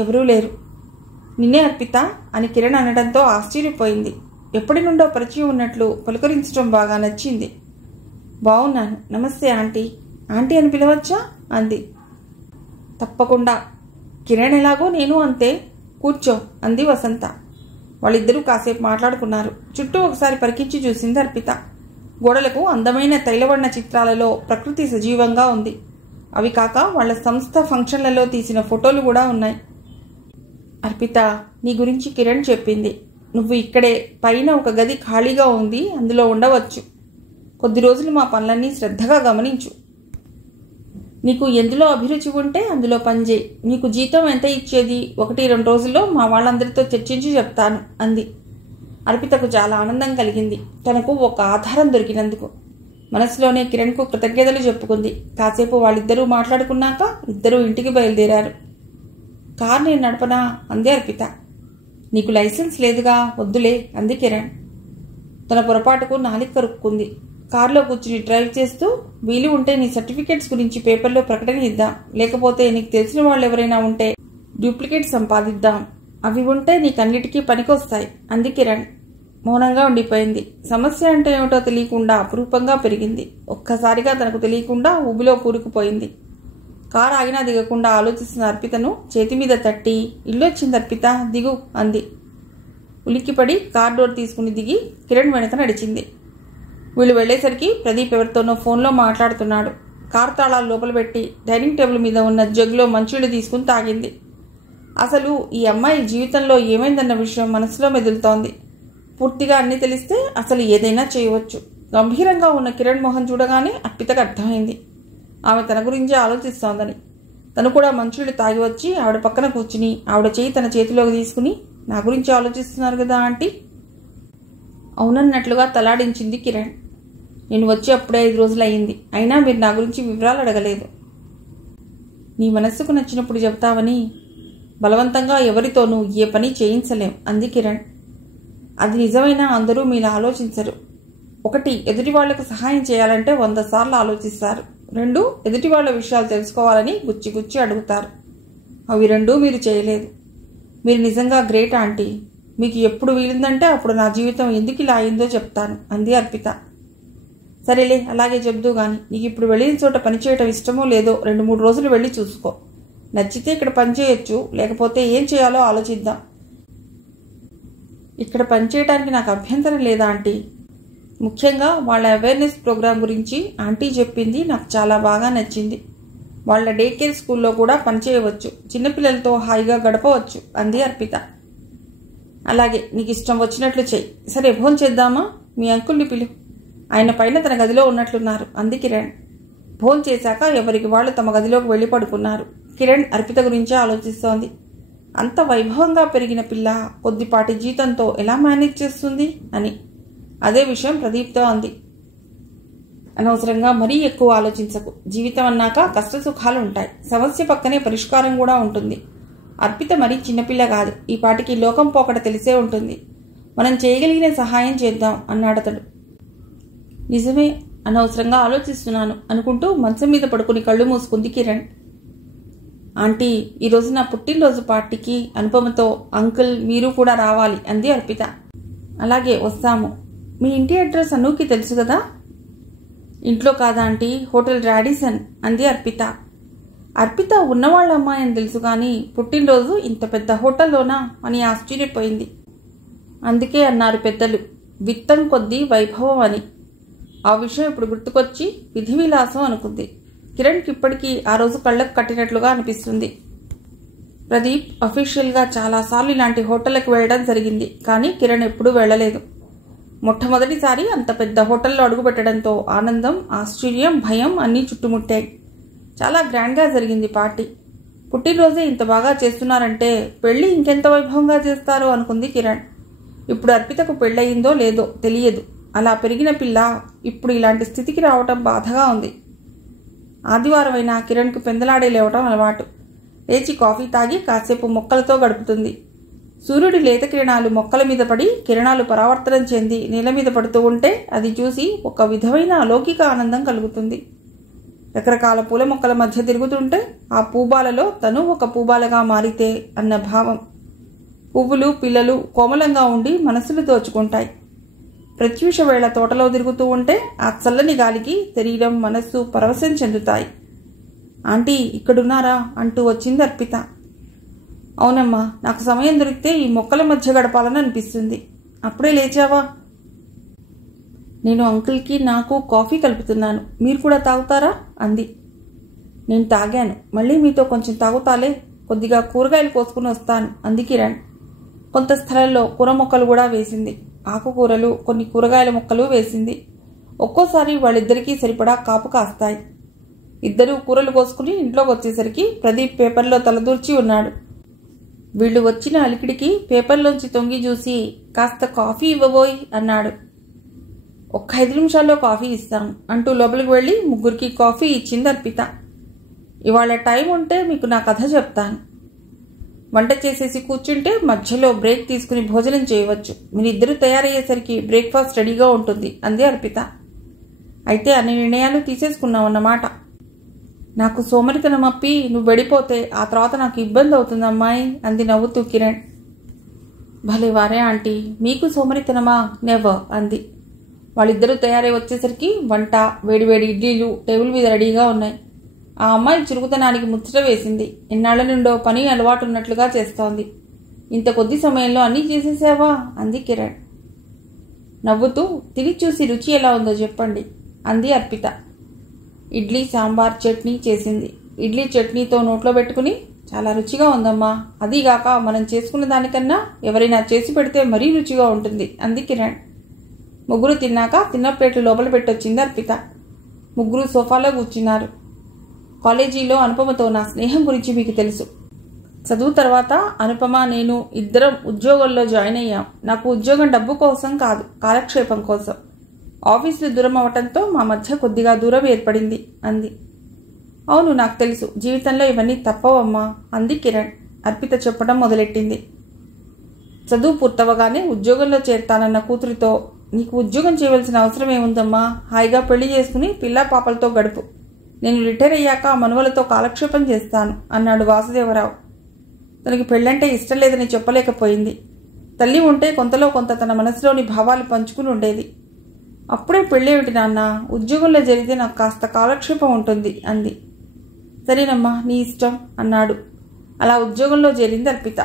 ఎవరూ లేరు. నిన్నే అర్పిత అని కిరణ్ అనడంతో ఆశ్చర్యపోయింది. ఎప్పటి నుండో పరిచయం ఉన్నట్లు పలుకరించడం బాగా నచ్చింది. బాగున్నాను, నమస్తే ఆంటీ. ఆంటీ అని పిలవచ్చా అంది. తప్పకుండా. కిరణ్ ఎలాగో నేను అంతే, కూర్చో అంది వసంత. వాళ్ళిద్దరూ కాసేపు మాట్లాడుకున్నారు. చుట్టూ ఒకసారి పరికించి చూసింది అర్పిత. గోడలకు అందమైన తైలవర్ణ చిత్రాలలో ప్రకృతి సజీవంగా ఉంది. అవి కాక వాళ్ల సంస్థ ఫంక్షన్లలో తీసిన ఫోటోలు కూడా ఉన్నాయి. అర్పిత, నీ గురించి కిరణ్ చెప్పింది. నువ్వు ఇక్కడే పైన ఒక గది ఖాళీగా ఉంది, అందులో ఉండవచ్చు. కొద్ది రోజులు మా పనులన్నీ శ్రద్ధగా గమనించు. నీకు ఎందులో అభిరుచి ఉంటే అందులో పనిచేయి. నీకు జీతం ఎంత ఇచ్చేది 1-2 రోజుల్లో మా వాళ్ళందరితో చర్చించి చెప్తాను అంది. అర్పితకు చాలా ఆనందం కలిగింది. తనకు ఒక ఆధారం దొరికినందుకు. మనసులోనే కిరణ్కు కృతజ్ఞతలు చెప్పుకుంది. కాసేపు వాళ్ళిద్దరూ మాట్లాడుకున్నాక ఇద్దరూ ఇంటికి బయలుదేరారు. కార్ నేను నడపనా అంది అర్పిత. నీకు లైసెన్స్ లేదుగా, వద్దులే అంది కిరణ్. తన పొరపాటుకు నాలిక కరుక్కుంది. కారులో కూర్చుని డ్రైవ్ చేస్తూ, వీలు ఉంటే నీ సర్టిఫికేట్స్ గురించి పేపర్లో ప్రకటన ఇద్దాం, లేకపోతే నీకు తెలిసిన వాళ్ళు ఎవరైనా ఉంటే డూప్లికేట్ సంపాదిద్దాం. అవి ఉంటే నీకన్నిటికీ పనికొస్తాయి అంది కిరణ్. మౌనంగా ఉండిపోయింది. సమస్య అంటే ఏమిటో తెలియకుండా అపురూపంగా పెరిగింది. ఒక్కసారిగా తనకు తెలియకుండా ఊబిలో కూరుకుపోయింది. కారు ఆగినా దిగకుండా ఆలోచిస్తున్న అర్పితను చేతి మీద తట్టి, ఇల్లొచ్చింది అర్పిత, దిగు అంది. ఉలిక్కిపడి కార్ డోర్ తీసుకుని దిగి కిరణ్ వెనక నడిచింది. వీళ్ళు వెళ్లేసరికి ప్రదీప్ ఎవరితోనో ఫోన్లో మాట్లాడుతున్నాడు. కారు తాళాలు లోపల పెట్టి డైనింగ్ టేబుల్ మీద ఉన్న జగ్లో మంచినీళ్ళు తీసుకుని తాగింది. అసలు ఈ అమ్మాయి జీవితంలో ఏమైందన్న విషయం మనసులో మెదులుతోంది. పూర్తిగా అన్నీ తెలిస్తే అసలు ఏదైనా చేయవచ్చు. గంభీరంగా ఉన్న కిరణ్ మోహన్ చూడగానే అర్పితకు అర్థమైంది ఆమె తన గురించే ఆలోచిస్తోందని. తను కూడా మంచినీళ్ళు తాగి వచ్చి ఆవిడ పక్కన కూర్చుని ఆవిడ చేయి తన చేతిలోకి తీసుకుని, నా గురించి ఆలోచిస్తున్నారు కదా ఆంటీ అవునన్నట్లుగా తలాడించింది కిరణ్. నేను వచ్చి అప్పుడే 5 రోజులు అయ్యింది, అయినా మీరు నా గురించి వివరాలు అడగలేదు. నీ మనస్సుకు నచ్చినప్పుడు చెప్తావని బలవంతంగా ఎవరితోనూ ఏ పని చేయించలేం అంది కిరణ్. అది నిజమైనా అందరూ మీలా ఆలోచించరు. 1, ఎదుటి వాళ్లకు సహాయం చేయాలంటే 100 సార్లు ఆలోచిస్తారు. 2, ఎదుటి వాళ్ల విషయాలు తెలుసుకోవాలని గుచ్చి అడుగుతారు. అవి 2 మీరు చేయలేదు. మీరు నిజంగా గ్రేట్ ఆంటీ. మీకు ఎప్పుడు వీలుందంటే అప్పుడు నా జీవితం ఎందుకు ఇలా అయిందో చెప్తాను అంది అర్పిత. సరేలే, అలాగే చెప్దూ గాని. నీకు ఇప్పుడు వెళ్ళిన చోట పనిచేయటం ఇష్టమో లేదో 2-3 రోజులు వెళ్ళి చూసుకో. నచ్చితే ఇక్కడ పనిచేయొచ్చు, లేకపోతే ఏం చేయాలో ఆలోచిద్దాం. ఇక్కడ పనిచేయడానికి నాకు అభ్యంతరం లేదా ఆంటీ. ముఖ్యంగా వాళ్ళ అవేర్నెస్ ప్రోగ్రాం గురించి ఆంటీ చెప్పింది నాకు చాలా బాగా నచ్చింది. వాళ్ళ డే కేర్ స్కూల్లో కూడా పనిచేయవచ్చు, చిన్నపిల్లలతో హాయిగా గడపవచ్చు అంది అర్పిత. అలాగే, నీకు ఇష్టం వచ్చినట్లు చెయ్యి. సరే, భోజనం చేద్దామా? మీ అంకుల్ని పిలు, ఆయన పైన తన గదిలో ఉన్నట్లున్నారు అంది కిరణ్. భోజనం చేశాక ఎవరికి వాళ్ళు తమ గదిలోకి వెళ్ళి పడుకున్నారు. కిరణ్ అర్పిత గురించే ఆలోచిస్తోంది. అంత వైభవంగా పెరిగిన పిల్ల కొద్దిపాటి జీతంతో ఎలా మేనేజ్ చేస్తుంది అని. అదే విషయం ప్రదీప్తో అంది. అనవసరంగా మరీ ఎక్కువ ఆలోచించకు. జీవితం అన్నాక కష్టసుఖాలు ఉంటాయి. సమస్య పక్కనే పరిష్కారం కూడా ఉంటుంది. అర్పిత మరీ చిన్నపిల్ల కాదు. ఈ పాటికి లోకం పోకడ తెలిసే ఉంటుంది. మనం చేయగలిగిన సహాయం చేద్దాం అన్నాడతడు. నిజమే, అనవసరంగా ఆలోచిస్తున్నాను అనుకుంటూ మంచం మీద పడుకుని కళ్ళు మూసుకుంది కిరణ్. ఆంటీ, ఈరోజు నా పుట్టినరోజు పార్టీకి అనుపమతో అంకుల్ మీరు కూడా రావాలి అంది అర్పిత. అలాగే, వస్తాము. మీ ఇంటి అడ్రస్ అనూకి తెలుసు కదా? ఇంట్లో కాదా ఆంటీ, హోటల్ రాడిసన్ అంది అర్పిత. అర్పిత ఉన్నవాళ్ళ అమ్మాయి అని తెలుసు కానీ పుట్టినరోజు ఇంత పెద్ద హోటల్లోనా అని ఆశ్చర్యపోయింది. అందుకే అన్నారు పెద్దలు, విత్తం కొద్దీ వైభవం అని. ఆ విషయం ఇప్పుడు గుర్తుకొచ్చి విధి విలాసం అనుకుంది. కిరణ్కి ఇప్పటికీ ఆ రోజు కళ్ళకు కట్టినట్లుగా అనిపిస్తుంది. ప్రదీప్ అఫీషియల్గా చాలాసార్లు ఇలాంటి హోటళ్లకు వెళ్ళడం జరిగింది, కానీ కిరణ్ ఎప్పుడూ వెళ్ళలేదు. మొట్టమొదటిసారి అంత పెద్ద హోటల్లో అడుగుపెట్టడంతో ఆనందం, ఆశ్చర్యం, భయం అన్నీ చుట్టుముట్టాయి. చాలా గ్రాండ్గా జరిగింది పార్టీ. పుట్టినరోజే ఇంత బాగా చేస్తున్నారంటే పెళ్లి ఇంకెంత వైభవంగా చేస్తారో అనుకుంది కిరణ్. ఇప్పుడు అర్పితకు పెళ్ళయిందో లేదో తెలియదు. అలా పెరిగిన పిల్ల ఇప్పుడు ఇలాంటి స్థితికి రావటం బాధగా ఉంది. ఆదివారం అయినా కిరణ్కు పెందలాడే లేవటం అలవాటు. లేచి కాఫీ తాగి కాసేపు మొక్కలతో గడుపుతుంది. సూర్యుడి లేత కిరణాలు మొక్కల మీద పడి కిరణాలు పరావర్తనం చెంది నేల మీద పడుతూ ఉంటే అది చూసి ఒక విధమైన అలౌకిక ఆనందం కలుగుతుంది. రకరకాల పూల మొక్కల మధ్య తిరుగుతుంటే ఆ పూబాలలో తను ఒక పూబాలగా మారితే అన్న భావం. పువ్వులు, పిల్లలు కోమలంగా ఉండి మనసులు దోచుకుంటాయి. ప్రత్యూష వేళ తోటలో తిరుగుతూ ఉంటే ఆ చల్లని గాలికి శరీరం, మనస్సు పరవశం చెందుతాయి. ఆంటీ ఇక్కడున్నారా అంటూ వచ్చింది అర్పిత. అవునమ్మా, నాకు సమయం దొరికితే ఈ మొక్కల మధ్య గడపాలని అనిపిస్తుంది. అప్పుడే లేచావా? నేను అంకుల్కి నాకు కాఫీ కలుపుతున్నాను, మీరు కూడా తాగుతారా అంది. నేను తాగాను, మళ్ళీ మీతో కొంచెం తాగుతాలే, కొద్దిగా కూరగాయలు కోసుకుని వస్తాను అంది కిరణ్. కొంత స్థలంలో కూర మొక్కలు కూడా వేసింది. ఆకుకూరలు, కొన్ని కూరగాయల మొక్కలు వేసింది. ఒక్కోసారి వాళ్ళిద్దరికీ సరిపడా కాపు కాస్తాయి. ఇద్దరూ కూరలు కోసుకుని ఇంట్లోకి వచ్చేసరికి ప్రదీప్ పేపర్లో తలదూర్చి ఉన్నాడు. వీళ్లు వచ్చిన అలికిడికి పేపర్లోంచి తొంగి చూసి కాస్త కాఫీ ఇవ్వబోయ్ అన్నాడు. ఒక్క 5 నిమిషాల్లో కాఫీ ఇస్తాం అంటూ లోపలికి వెళ్ళి ముగ్గురికి కాఫీ ఇచ్చింది అర్పిత. ఇవాళ టైం ఉంటే మీకు నా కథ చెప్తాను. వంట చేసేసి కూర్చుంటే మధ్యలో బ్రేక్ తీసుకుని భోజనం చేయవచ్చు. మీరిద్దరూ తయారయ్యేసరికి బ్రేక్ఫాస్ట్ రెడీగా ఉంటుంది అంది అర్పిత. అయితే అన్ని నిర్ణయాలు తీసేసుకున్నావన్నమాట. నాకు సోమరితనం అప్పి నువ్వు వెళ్ళిపోతే ఆ తర్వాత నాకు ఇబ్బంది అవుతుందమ్మాయి అంది నవ్వుతూ కిరణ్. భలే వారే ఆంటీ, మీకు సోమరితనమా? నెవర్ అంది. వాళ్ళిద్దరూ తయారై వచ్చేసరికి వంట, వేడివేడి ఇడ్లీలు టేబుల్ మీద రెడీగా ఉన్నాయి. ఆ అమ్మాయి చురుకుతనానికి ముచ్చట వేసింది. ఎన్నాళ్ల నుండో పని అలవాటు ఉన్నట్లుగా చేస్తోంది. ఇంత కొద్ది సమయంలో అన్నీ చేసేసావా అంది కిరణ్. నవ్వుతూ తిని చూసి రుచి ఎలా ఉందో చెప్పండి అంది అర్పిత. ఇడ్లీ, సాంబార్, చట్నీ చేసింది. ఇడ్లీ చట్నీతో నోట్లో పెట్టుకుని చాలా రుచిగా ఉందమ్మా, అదీగాక మనం చేసుకున్న దానికన్నా ఎవరైనా చేసి పెడితే మరీ రుచిగా ఉంటుంది అంది కిరణ్. ముగ్గురు తిన్నాక తిన్న ప్లేట్లు లోపల పెట్టొచ్చింది అర్పిత. ముగ్గురు సోఫాలో కూర్చున్నారు. కాలేజీలో అనుపమతో నా స్నేహం గురించి మీకు తెలుసు. చదువు తర్వాత అనుపమ, నేను ఇద్దరం ఉద్యోగంలో జాయిన్ అయ్యాం. నాకు ఉద్యోగం డబ్బు కోసం కాదు, కాలక్షేపం కోసం. ఆఫీసులు దూరం అవటంతో మా మధ్య కొద్దిగా దూరం ఏర్పడింది అంది. అవును, నాకు తెలుసు, జీవితంలో ఇవన్నీ తప్పవమ్మా అంది కిరణ్. అర్పిత చెప్పడం మొదలెట్టింది. చదువు పూర్తవగానే ఉద్యోగంలో చేరతానన్న కూతురితో నీకు ఉద్యోగం చేయవలసిన అవసరం ఏముందమ్మా, హాయిగా పెళ్లి చేసుకుని పిల్లా పాపలతో గడుపు. నేను రిటైర్ అయ్యాక మనువలతో కాలక్షేపం చేస్తాను అన్నాడు వాసుదేవరావు. తనకి పెళ్ళంటే ఇష్టం లేదని చెప్పలేకపోయింది. తల్లి ఉంటే కొంతలో కొంత తన మనసులోని భావాలు పంచుకుని ఉండేది. అప్పుడే పెళ్ళేమిటి నాన్న, ఉద్యోగంలో జరిగితే నాకు కాస్త కాలక్షేపం ఉంటుంది అంది. సరేనమ్మా, నీ ఇష్టం అన్నాడు. అలా ఉద్యోగంలో చేరింది అర్పిత.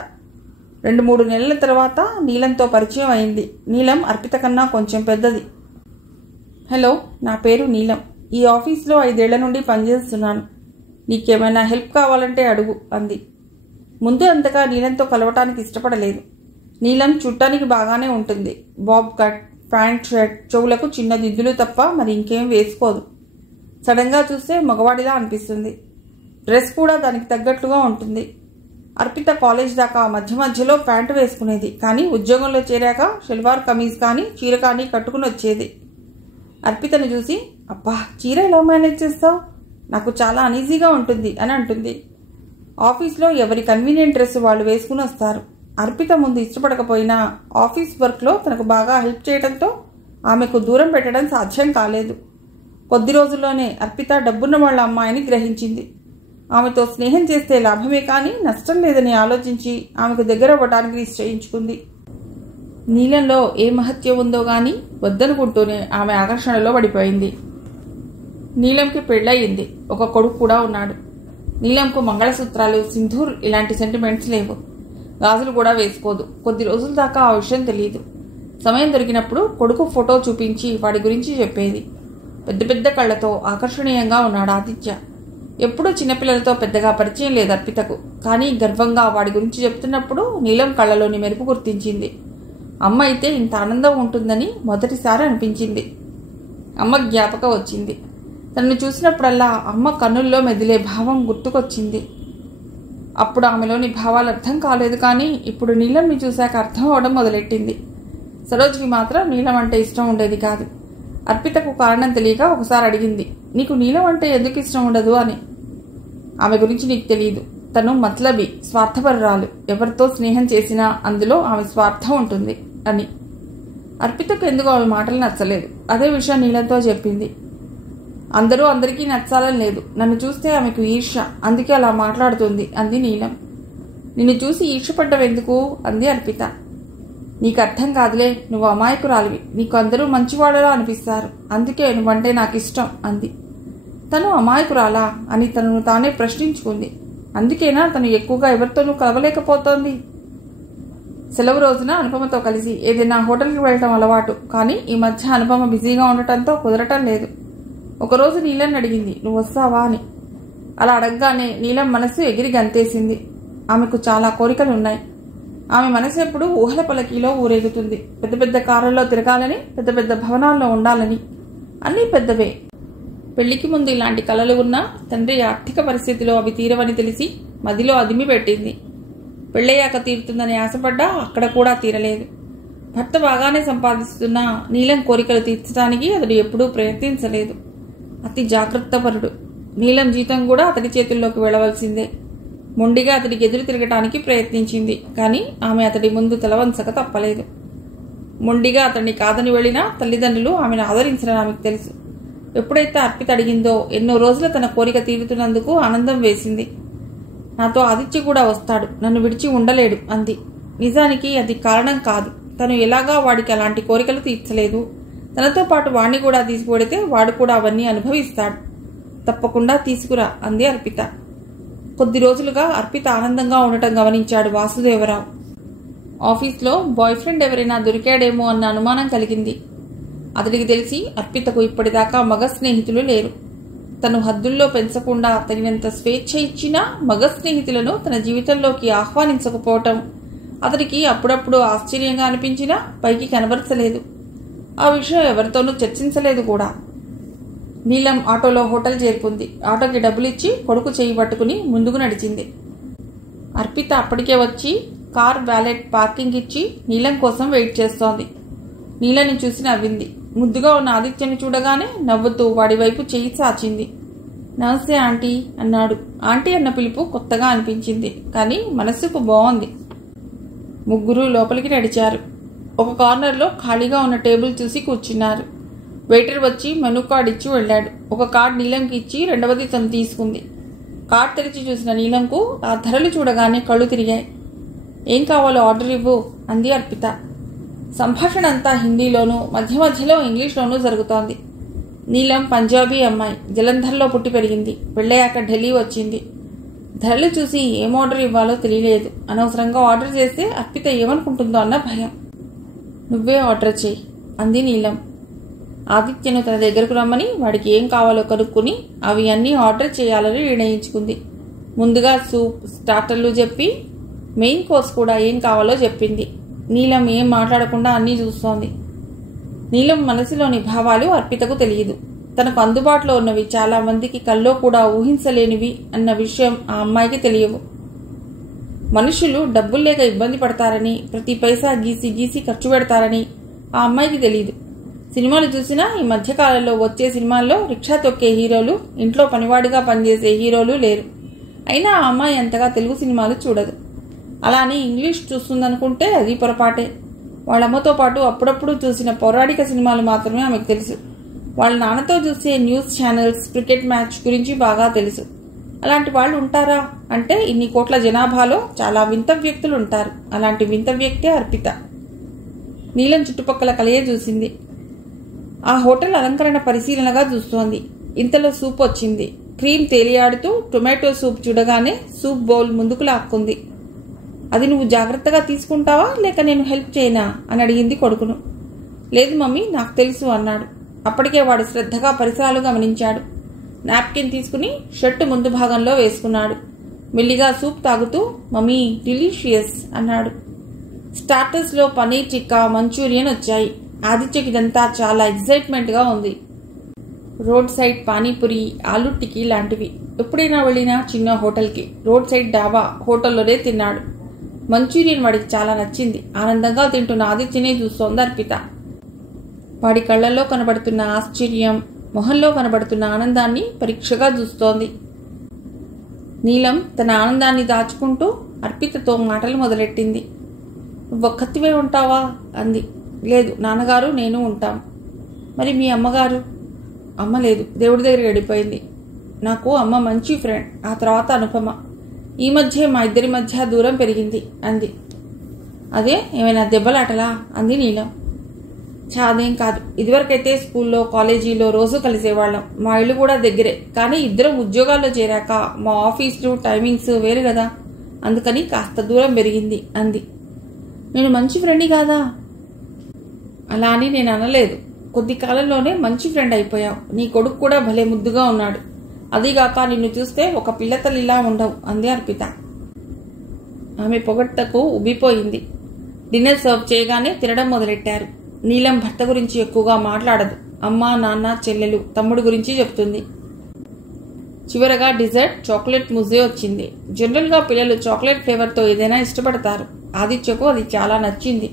2-3 నెలల తర్వాత నీలంతో పరిచయం అయింది. నీలం అర్పిత కన్నా కొంచెం పెద్దది. హలో, నా పేరు నీలం. ఈ ఆఫీస్లో 5 ఏళ్ల నుండి పనిచేస్తున్నాను. నీకేమైనా హెల్ప్ కావాలంటే అడుగు అంది. ముందు అంతగా నీలంతో కలవటానికి ఇష్టపడలేదు. నీలం చూడటానికి బాగానే ఉంటుంది. బాబ్ కట్, ప్యాంట్, షర్ట్, చెవులకు చిన్న దిద్దులు తప్ప మరి ఇంకేం వేసుకోదు. సడన్గా చూస్తే మగవాడిలా అనిపిస్తుంది. డ్రెస్ కూడా దానికి తగ్గట్లుగా ఉంటుంది. అర్పిత కాలేజ్ దాకా మధ్య మధ్యలో ప్యాంటు వేసుకునేది, కానీ ఉద్యోగంలో చేరాక షల్వార్ కమీజ్ కానీ చీర కానీ కట్టుకుని వచ్చేది. అర్పితను చూసి, అబ్బా చీర ఎలా మేనేజ్ చేస్తావు, నాకు చాలా అనీజీగా ఉంటుంది అని అంటుంది. ఆఫీస్లో ఎవరి కన్వీనియంట్ డ్రెస్ వాళ్ళు వేసుకుని వస్తారు. అర్పిత ముందు ఇష్టపడకపోయినా ఆఫీస్ వర్క్లో తనకు బాగా హెల్ప్ చేయడంతో ఆమెకు దూరం పెట్టడం సాధ్యం కాలేదు. కొద్ది రోజుల్లోనే అర్పిత డబ్బున్న వాళ్ళ అమ్మాయిని గ్రహించింది. ఆమెతో స్నేహం చేస్తే లాభమే కానీ నష్టం లేదని ఆలోచించి ఆమెకు దగ్గర అవ్వడానికి నిశ్చయించుకుంది. నీలంలో ఏ మహత్యం ఉందో గాని వద్దనుకుంటూనే ఆమె ఆకర్షణలో పడిపోయింది. నీలంకి పెళ్ళయింది. ఒక కొడుకు కూడా ఉన్నాడు. నీలంకు మంగళసూత్రాలు, సింధూర్ ఇలాంటి సెంటిమెంట్స్ లేవు. గాజులు కూడా వేసుకోదు. కొద్ది రోజుల దాకా ఆ విషయం తెలియదు. సమయం దొరికినప్పుడు కొడుకు ఫోటో చూపించి వాడి గురించి చెప్పేది. పెద్ద పెద్ద కళ్లతో ఆకర్షణీయంగా ఉన్నాడు ఆదిత్య. ఎప్పుడూ చిన్నపిల్లలతో పెద్దగా పరిచయం లేదు అర్పితకు. కానీ గర్వంగా వాడి గురించి చెప్తున్నప్పుడు నీలం కళ్ళలోని మెరుపు గుర్తించింది. అమ్మ అయితే ఇంత ఆనందం ఉంటుందని మొదటిసారి అనిపించింది. అమ్మ జ్ఞాపకం వచ్చింది. తనను చూసినప్పుడల్లా అమ్మ కన్నుల్లో మెదిలే భావం గుర్తుకొచ్చింది. అప్పుడు ఆమెలోని భావాలు అర్థం కాలేదు. కానీ ఇప్పుడు నీలంని చూశాక అర్థం అవడం మొదలెట్టింది. సరోజ్కి మాత్రం నీలం అంటే ఇష్టం ఉండేది కాదు. అర్పితకు కారణం తెలియక ఒకసారి అడిగింది, నీకు నీలం అంటే ఎందుకు ఇష్టం ఉండదు అని. ఆమె గురించి నీకు తెలియదు. తను మత్లబి, స్వార్థపరురాలు. ఎవరితో స్నేహం చేసినా అందులో ఆమె స్వార్థం ఉంటుంది అని. అర్పితకు ఎందుకు ఆమె మాటలు నచ్చలేదు. అదే విషయం నీలంతో చెప్పింది. అందరూ అందరికీ నచ్చాలని లేదు. నన్ను చూస్తే ఆమెకు ఈర్ష్య, అందుకే అలా మాట్లాడుతుంది అంది నీలం. నిన్ను చూసి ఈర్ష్యపడ్డవెందుకు అంది అర్పిత. నీకు అర్థం కాదులే, నువ్వు అమాయకురాలివి. నీకు అందరూ మంచివాళ్ళలా అనిపిస్తారు, అందుకే నువ్వంటే నాకు ఇష్టం అంది. తను అమాయకురాలా అని తనను తానే ప్రశ్నించుకుంది. అందుకేనా తను ఎక్కువగా ఎవరితోనూ కలవలేకపోతోంది. సెలవు రోజున అనుపమతో కలిసి ఏదైనా హోటల్కి వెళ్ళటం అలవాటు. కానీ ఈ మధ్య అనుపమ బిజీగా ఉండటంతో కుదరటం లేదు. ఒకరోజు నీలం అడిగింది, నువ్వు వస్తావా అని. అలా అడగగానే నీలం మనసు ఎగిరి గంతేసింది. ఆమెకు చాలా కోరికలున్నాయి. ఆమె మనసు ఎప్పుడు ఊహల పలకీలో ఊరేగుతుంది. పెద్ద పెద్ద కారుల్లో తిరగాలని, పెద్ద పెద్ద భవనాల్లో ఉండాలని. అన్నీ పెద్దవే. పెళ్లికి ముందు ఇలాంటి కలలు ఉన్నా తండ్రి ఆర్థిక పరిస్థితిలో అవి తీరవని తెలిసి మదిలో అదిమి పెట్టింది. పెళ్ళయ్యాక తీరుతుందని ఆశపడ్డా అక్కడ కూడా తీరలేదు. భర్త బాగానే సంపాదిస్తున్నా నీలం కోరికలు తీర్చడానికి అతడు ఎప్పుడూ ప్రయత్నించలేదు. అతి జాగ్రత్తపరుడు. నీలం జీతం కూడా అతడి చేతుల్లోకి వెళ్ళవలసిందే. మొండిగా అతడికి ఎదురు తిరగటానికి ప్రయత్నించింది. కానీ ఆమె అతడి ముందు తలవంచక తప్పలేదు. మొండిగా అతన్ని కాదని వెళ్ళినా తల్లిదండ్రులు ఆమెను ఆదరించడం ఆమెకు తెలుసు. ఎప్పుడైతే అర్పిత అడిగిందో ఎన్నో రోజులు తన కోరిక తీరుతున్నందుకు ఆనందం వేసింది. నాతో ఆదిత్య కూడా వస్తాడు, నన్ను విడిచి ఉండలేడు అంది. నిజానికి అది కారణం కాదు. తను ఎలాగా వాడికి అలాంటి కోరికలు తీర్చలేదు. తనతో పాటు వాణ్ణి కూడా తీసుకువెడితే వాడు కూడా అవన్నీ అనుభవిస్తాడు. తప్పకుండా తీసుకురా అంది అర్పిత. కొద్ది రోజులుగా అర్పిత ఆనందంగా ఉండటం గమనించాడు వాసుదేవరావు. ఆఫీస్లో బాయ్ ఫ్రెండ్ ఎవరైనా దొరికాడేమో అన్న అనుమానం కలిగింది. అతడికి తెలిసి అర్పితకు ఇప్పటిదాకా మగ స్నేహితులు లేరు. తను హద్దుల్లో పెంచకుండా తగినంత స్వేచ్ఛ ఇచ్చినా మగ స్నేహితులను తన జీవితంలోకి ఆహ్వానించకపోవటం అతడికి అప్పుడప్పుడు ఆశ్చర్యంగా అనిపించినా పైకి కనబరచలేదు. ఆ విషయం ఎవరితోనూ చర్చించలేదు కూడా. నీలం ఆటోలో హోటల్ చేరుకుంది. ఆటోకి డబ్బులిచ్చి కొడుకు చేయి పట్టుకుని ముందుకు నడిచింది. అర్పిత అప్పటికే వచ్చి కార్ వ్యాలెట్ పార్కింగ్ ఇచ్చి నీలం కోసం వెయిట్ చేస్తోంది. నీలని చూసి నవ్వింది. ముద్దుగా ఉన్న ఆదిత్యని చూడగానే నవ్వుతూ వాడి వైపు చేయి చాచింది. నమస్తే ఆంటీ అన్నాడు. ఆంటీ అన్న పిలుపు కొత్తగా అనిపించింది. కానీ మనస్సుకు బాగుంది. ముగ్గురు లోపలికి నడిచారు. ఒక కార్నర్లో ఖాళీగా ఉన్న టేబుల్ చూసి కూర్చున్నారు. వెయిటర్ వచ్చి మెనూ కార్డ్ ఇచ్చి వెళ్ళాడు. ఒక కార్డ్ నీలంకి ఇచ్చి రెండవది తను తీసుకుంది. కార్డ్ తెరిచి చూసిన నీలంకు ఆ ధరలు చూడగానే కళ్ళు తిరిగాయి. ఏం కావాలో ఆర్డర్ ఇవ్వు అంది అర్పిత. సంభాషణ అంతా హిందీలోనూ మధ్య మధ్యలో ఇంగ్లీష్లోనూ జరుగుతోంది. నీలం పంజాబీ అమ్మాయి. జలంధర్లో పుట్టి పెరిగింది. పెళ్ళయ్యాక ఢిల్లీ వచ్చింది. ధరలు చూసి ఏం ఆర్డర్ ఇవ్వాలో తెలియలేదు. అనవసరంగా ఆర్డర్ చేస్తే అర్పిత ఏమనుకుంటుందో అన్న భయం. నువ్వే ఆర్డర్ చేయి అంది నీలం. ఆదిత్యను తన దగ్గరకు రమ్మని వాడికి ఏం కావాలో కనుక్కుని అవి అన్నీ ఆర్డర్ చేయాలని నిర్ణయించుకుంది. ముందుగా సూప్, స్టార్టర్లు చెప్పి మెయిన్ కోర్స్ కూడా ఏం కావాలో చెప్పింది. నీలం ఏం మాట్లాడకుండా అన్నీ చూస్తోంది. నీలం మనసులోని భావాలు అర్పితకు తెలియదు. తనకు అందుబాటులో ఉన్నవి చాలా మందికి కల్లో కూడా ఊహించలేనివి అన్న విషయం ఆ అమ్మాయికి తెలియవు. మనుషులు డబ్బులు లేక ఇబ్బంది పడతారని, ప్రతి పైసా గీసి గీసి ఖర్చు పెడతారని ఆ అమ్మాయికి తెలియదు. సినిమాలు చూసినా ఈ మధ్యకాలంలో వచ్చే సినిమాల్లో రిక్షా తొక్కే హీరోలు, ఇంట్లో పనివాడిగా పనిచేసే హీరోలు లేరు. అయినా ఆ అమ్మాయి అంతగా తెలుగు సినిమాలు చూడదు. అలానే ఇంగ్లీష్ చూస్తుందనుకుంటే అది పొరపాటే. వాళ్ళమ్మతో పాటు అప్పుడప్పుడు చూసిన పౌరాణిక సినిమాలు మాత్రమే ఆమెకు తెలుసు. వాళ్ళ నాన్నతో చూసే న్యూస్ ఛానల్స్, క్రికెట్ మ్యాచ్ గురించి బాగా తెలుసు. అలాంటి వాళ్ళు ఉంటారా అంటే ఇన్ని కోట్ల జనాభాలో చాలా వింత వ్యక్తులు ఉంటారు. అలాంటి వింత వ్యక్తే అర్పిత. నీలం చుట్టుపక్కల కలయే చూసింది. ఆ హోటల్ అలంకరణ పరిశీలనగా చూస్తోంది. ఇంతలో సూప్ వచ్చింది. క్రీమ్ తేలియాడుతూ టొమాటో సూప్ చూడగానే సూప్ బౌల్ ముందుకు లాక్కుంది. అది నువ్వు జాగ్రత్తగా తీసుకుంటావా లేక నేను హెల్ప్ చేయనా అని అడిగింది కొడుకును. లేదు మమ్మీ, నాకు తెలుసు అన్నాడు. అప్పటికే వాడు శ్రద్ధగా పరిసరాలు గమనించాడు. నాప్కిన్ తీసుకుని షర్టు ముందు భాగంలో వేసుకున్నాడు. మెల్లిగా సూప్ తాగుతూ మమ్మీ డిలీషియస్ అన్నాడు. స్టార్టర్స్లో పనీర్ టిక్కా, మంచూరియన్ వచ్చాయి. ఆదిత్యకి ఇదంతా చాలా ఎగ్జైట్మెంట్గా ఉంది. రోడ్ సైడ్ పానీపూరి, ఆలూ టిక్కీ లాంటివి. ఎప్పుడైనా వెళ్ళినా చిన్న హోటల్కి, రోడ్ సైడ్ డాబా హోటల్లోనే తిన్నాడు. మంచూరియన్ వాడికి చాలా నచ్చింది. ఆనందంగా తింటున్న ఆదిత్యనే చూస్తోంది అర్పిత. వాడి కళ్లలో కనబడుతున్న ఆశ్చర్యం, మొహంలో కనబడుతున్న ఆనందాన్ని పరీక్షగా చూస్తోంది. నీలం తన ఆనందాన్ని దాచుకుంటూ అర్పితతో మాటలు మొదలెట్టింది. నువ్వొక్కతివే ఉంటావా అంది. లేదు, నాన్నగారు నేను ఉంటాం. మరి మీ అమ్మగారు? అమ్మ లేదు, దేవుడి దగ్గరికి వెళ్ళిపోయింది. నాకు అమ్మ మంచి ఫ్రెండ్, ఆ తర్వాత అనుపమ. ఈ మధ్య మా ఇద్దరి మధ్య దూరం పెరిగింది అంది. అదే ఏమైనా దెబ్బలాటలా అంది నీలం. చాదేం కాదు. ఇదివరకైతే స్కూల్లో, కాలేజీలో రోజు కలిసేవాళ్ళం. మా ఇల్లు కూడా దగ్గరే. కానీ ఇద్దరం ఉద్యోగాల్లో చేరాక మా ఆఫీసులు, టైమింగ్స్ వేరు కదా, అందుకని కాస్త దూరం పెరిగింది అంది. నేను మంచి ఫ్రెండ్ని కాదా? అలా అని నేను అనలేదు. కొద్ది కాలంలోనే మంచి ఫ్రెండ్ అయిపోయావు. నీ కొడుకు కూడా భలే ముద్దుగా ఉన్నాడు. అదిగాక నిన్ను చూస్తే ఒక పిల్లతల్లిలా ఉండవు అంది అర్పిత. ఆమె పొగడ్తకు ఉబ్బిపోయింది. డిన్నర్ సర్వ్ చేయగానే తినడం మొదలెట్టారు. నీలం భర్త గురించి ఎక్కువగా మాట్లాడదు. అమ్మ, నాన్న, చెల్లెలు, తమ్ముడు గురించి చెప్తుంది. చివరగా డిజర్ట్ చాక్లెట్ ముజే వచ్చింది. జనరల్గా పిల్లలు చాక్లెట్ ఫ్లేవర్తో ఏదైనా ఇష్టపడతారు. ఆదిత్యకు అది చాలా నచ్చింది.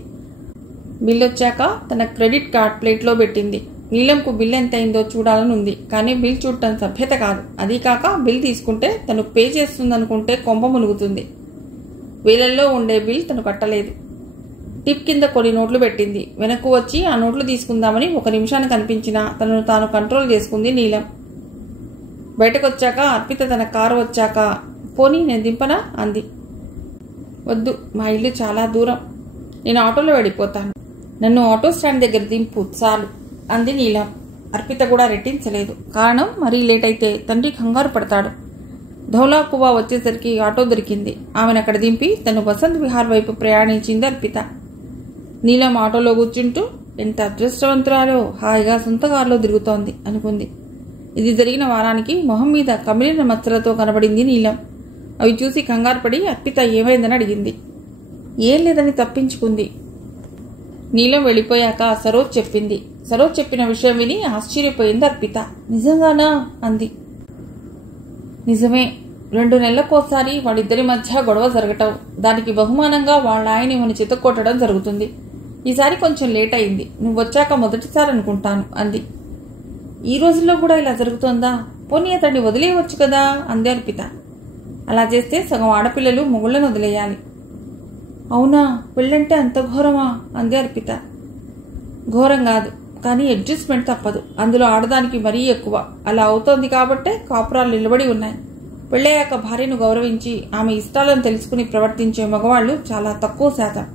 బిల్ వచ్చాక తన క్రెడిట్ కార్డ్ ప్లేట్లో పెట్టింది. నీలంకు బిల్ ఎంత అయిందో చూడాలని ఉంది. కానీ బిల్ చూడటం సభ్యత కాదు. అదీ కాక బిల్ తీసుకుంటే తను పే చేస్తుందనుకుంటే కొంప మునుగుతుంది. వేలల్లో ఉండే బిల్ తను కట్టలేదు. టిప్ కింద కొన్ని నోట్లు పెట్టింది. వెనక్కు వచ్చి ఆ నోట్లు తీసుకుందామని 1 నిమిషానికి కనిపించినా తనను తాను కంట్రోల్ చేసుకుంది నీలం. బయటకు వచ్చాక అర్పిత తన కారు వచ్చాక పోనీ నేను దింపనా అంది. వద్దు, మా ఇల్లు చాలా దూరం. నేను ఆటోలో వెళ్ళిపోతాను. నన్ను ఆటో స్టాండ్ దగ్గర దింపు చాలు అంది నీలం. అర్పిత కూడా రెట్టించలేదు. కారణం మరీ లేట్ అయితే తండ్రి కంగారు పడతాడు. ధౌలా కువా వచ్చేసరికి ఆటో దొరికింది. ఆమెను అక్కడ దింపి తను వసంత్ విహార్ వైపు ప్రయాణించింది అర్పిత. నీలం ఆటోలో కూర్చుంటూ ఎంత అదృష్టవంతురాలో, హాయిగా సొంత కారులో తిరుగుతోంది అనుకుంది. ఇది జరిగిన వారానికి మొహం మీద కమిలిన మచ్చలతో కనబడింది నీలం. అవి చూసి కంగారు పడి అర్పిత ఏమైందని అడిగింది. ఏం లేదని తప్పించుకుంది. నీలం వెళ్ళిపోయాక సరోజ్ చెప్పింది. సరోజ్ చెప్పిన విషయం విని ఆశ్చర్యపోయింది అర్పిత. నిజంగానా అంది. నిజమే. 2 నెలలకోసారి వాళ్ళిద్దరి మధ్య గొడవ జరగటం, దానికి బహుమానంగా వాళ్ళ ఆయన ఇవని చితక్కొట్టడం జరుగుతుంది. ఈసారి కొంచెం లేట్ అయింది. నువ్వు వచ్చాక మొదటిసారి అనుకుంటాను అంది. ఈ రోజుల్లో కూడా ఇలా జరుగుతోందా? పోనీ అతన్ని వదిలేయవచ్చు కదా అంది అర్పిత. అలా చేస్తే సగం ఆడపిల్లలు మొగుళ్ళను వదిలేయాలి. అవునా, పెళ్ళంటే అంత ఘోరమా అంది అర్పిత. ఘోరం కాదు, కానీ అడ్జస్ట్మెంట్ తప్పదు. అందులో ఆడదానికి మరీ ఎక్కువ. అలా అవుతోంది కాబట్టే కాపురాలు నిలబడి ఉన్నాయి. పెళ్ళయ్యాక భార్యను గౌరవించి ఆమె ఇష్టాలను తెలుసుకుని ప్రవర్తించే మగవాళ్లు చాలా తక్కువ శాతం.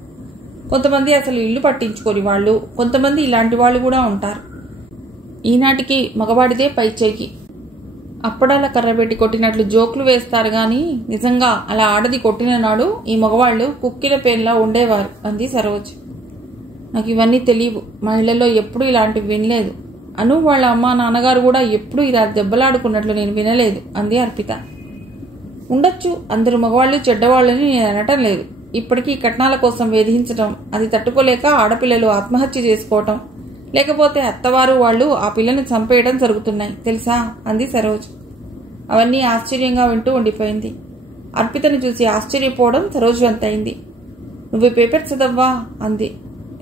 కొంతమంది అసలు ఇల్లు పట్టించుకోని వాళ్ళు, కొంతమంది ఇలాంటి వాళ్ళు కూడా ఉంటారు. ఈనాటికి మగవాడిదే పై చేయి. అప్పడాల కర్రబెట్టి కొట్టినట్లు జోకులు వేస్తారు గాని నిజంగా అలా ఆడది కొట్టిన నాడు ఈ మగవాళ్లు కుక్కిల పేర్లా ఉండేవారు అంది సరోజ్. నాకు ఇవన్నీ తెలియవు. మా ఇళ్లలో ఎప్పుడూ ఇలాంటివి వినలేదు. అను వాళ్ళ అమ్మ నాన్నగారు కూడా ఎప్పుడూ ఇలా దెబ్బలాడుకున్నట్లు నేను వినలేదు అంది అర్పిత. ఉండొచ్చు, అందరు మగవాళ్లు చెడ్డవాళ్ళని నేను అనటం లేదు. ఇప్పటికీ కట్నాల కోసం వేధించటం, అది తట్టుకోలేక ఆడపిల్లలు ఆత్మహత్య చేసుకోవటం, లేకపోతే అత్తవారు వాళ్ళు ఆ పిల్లని చంపేయడం జరుగుతున్నాయి తెలుసా అంది సరోజ్. అవన్నీ ఆశ్చర్యంగా వింటూ ఉండిపోయింది. అర్పితను చూసి ఆశ్చర్యపోవడం సరోజ్ వంతైంది. నువ్వు పేపర్ చదవ్వా అంది.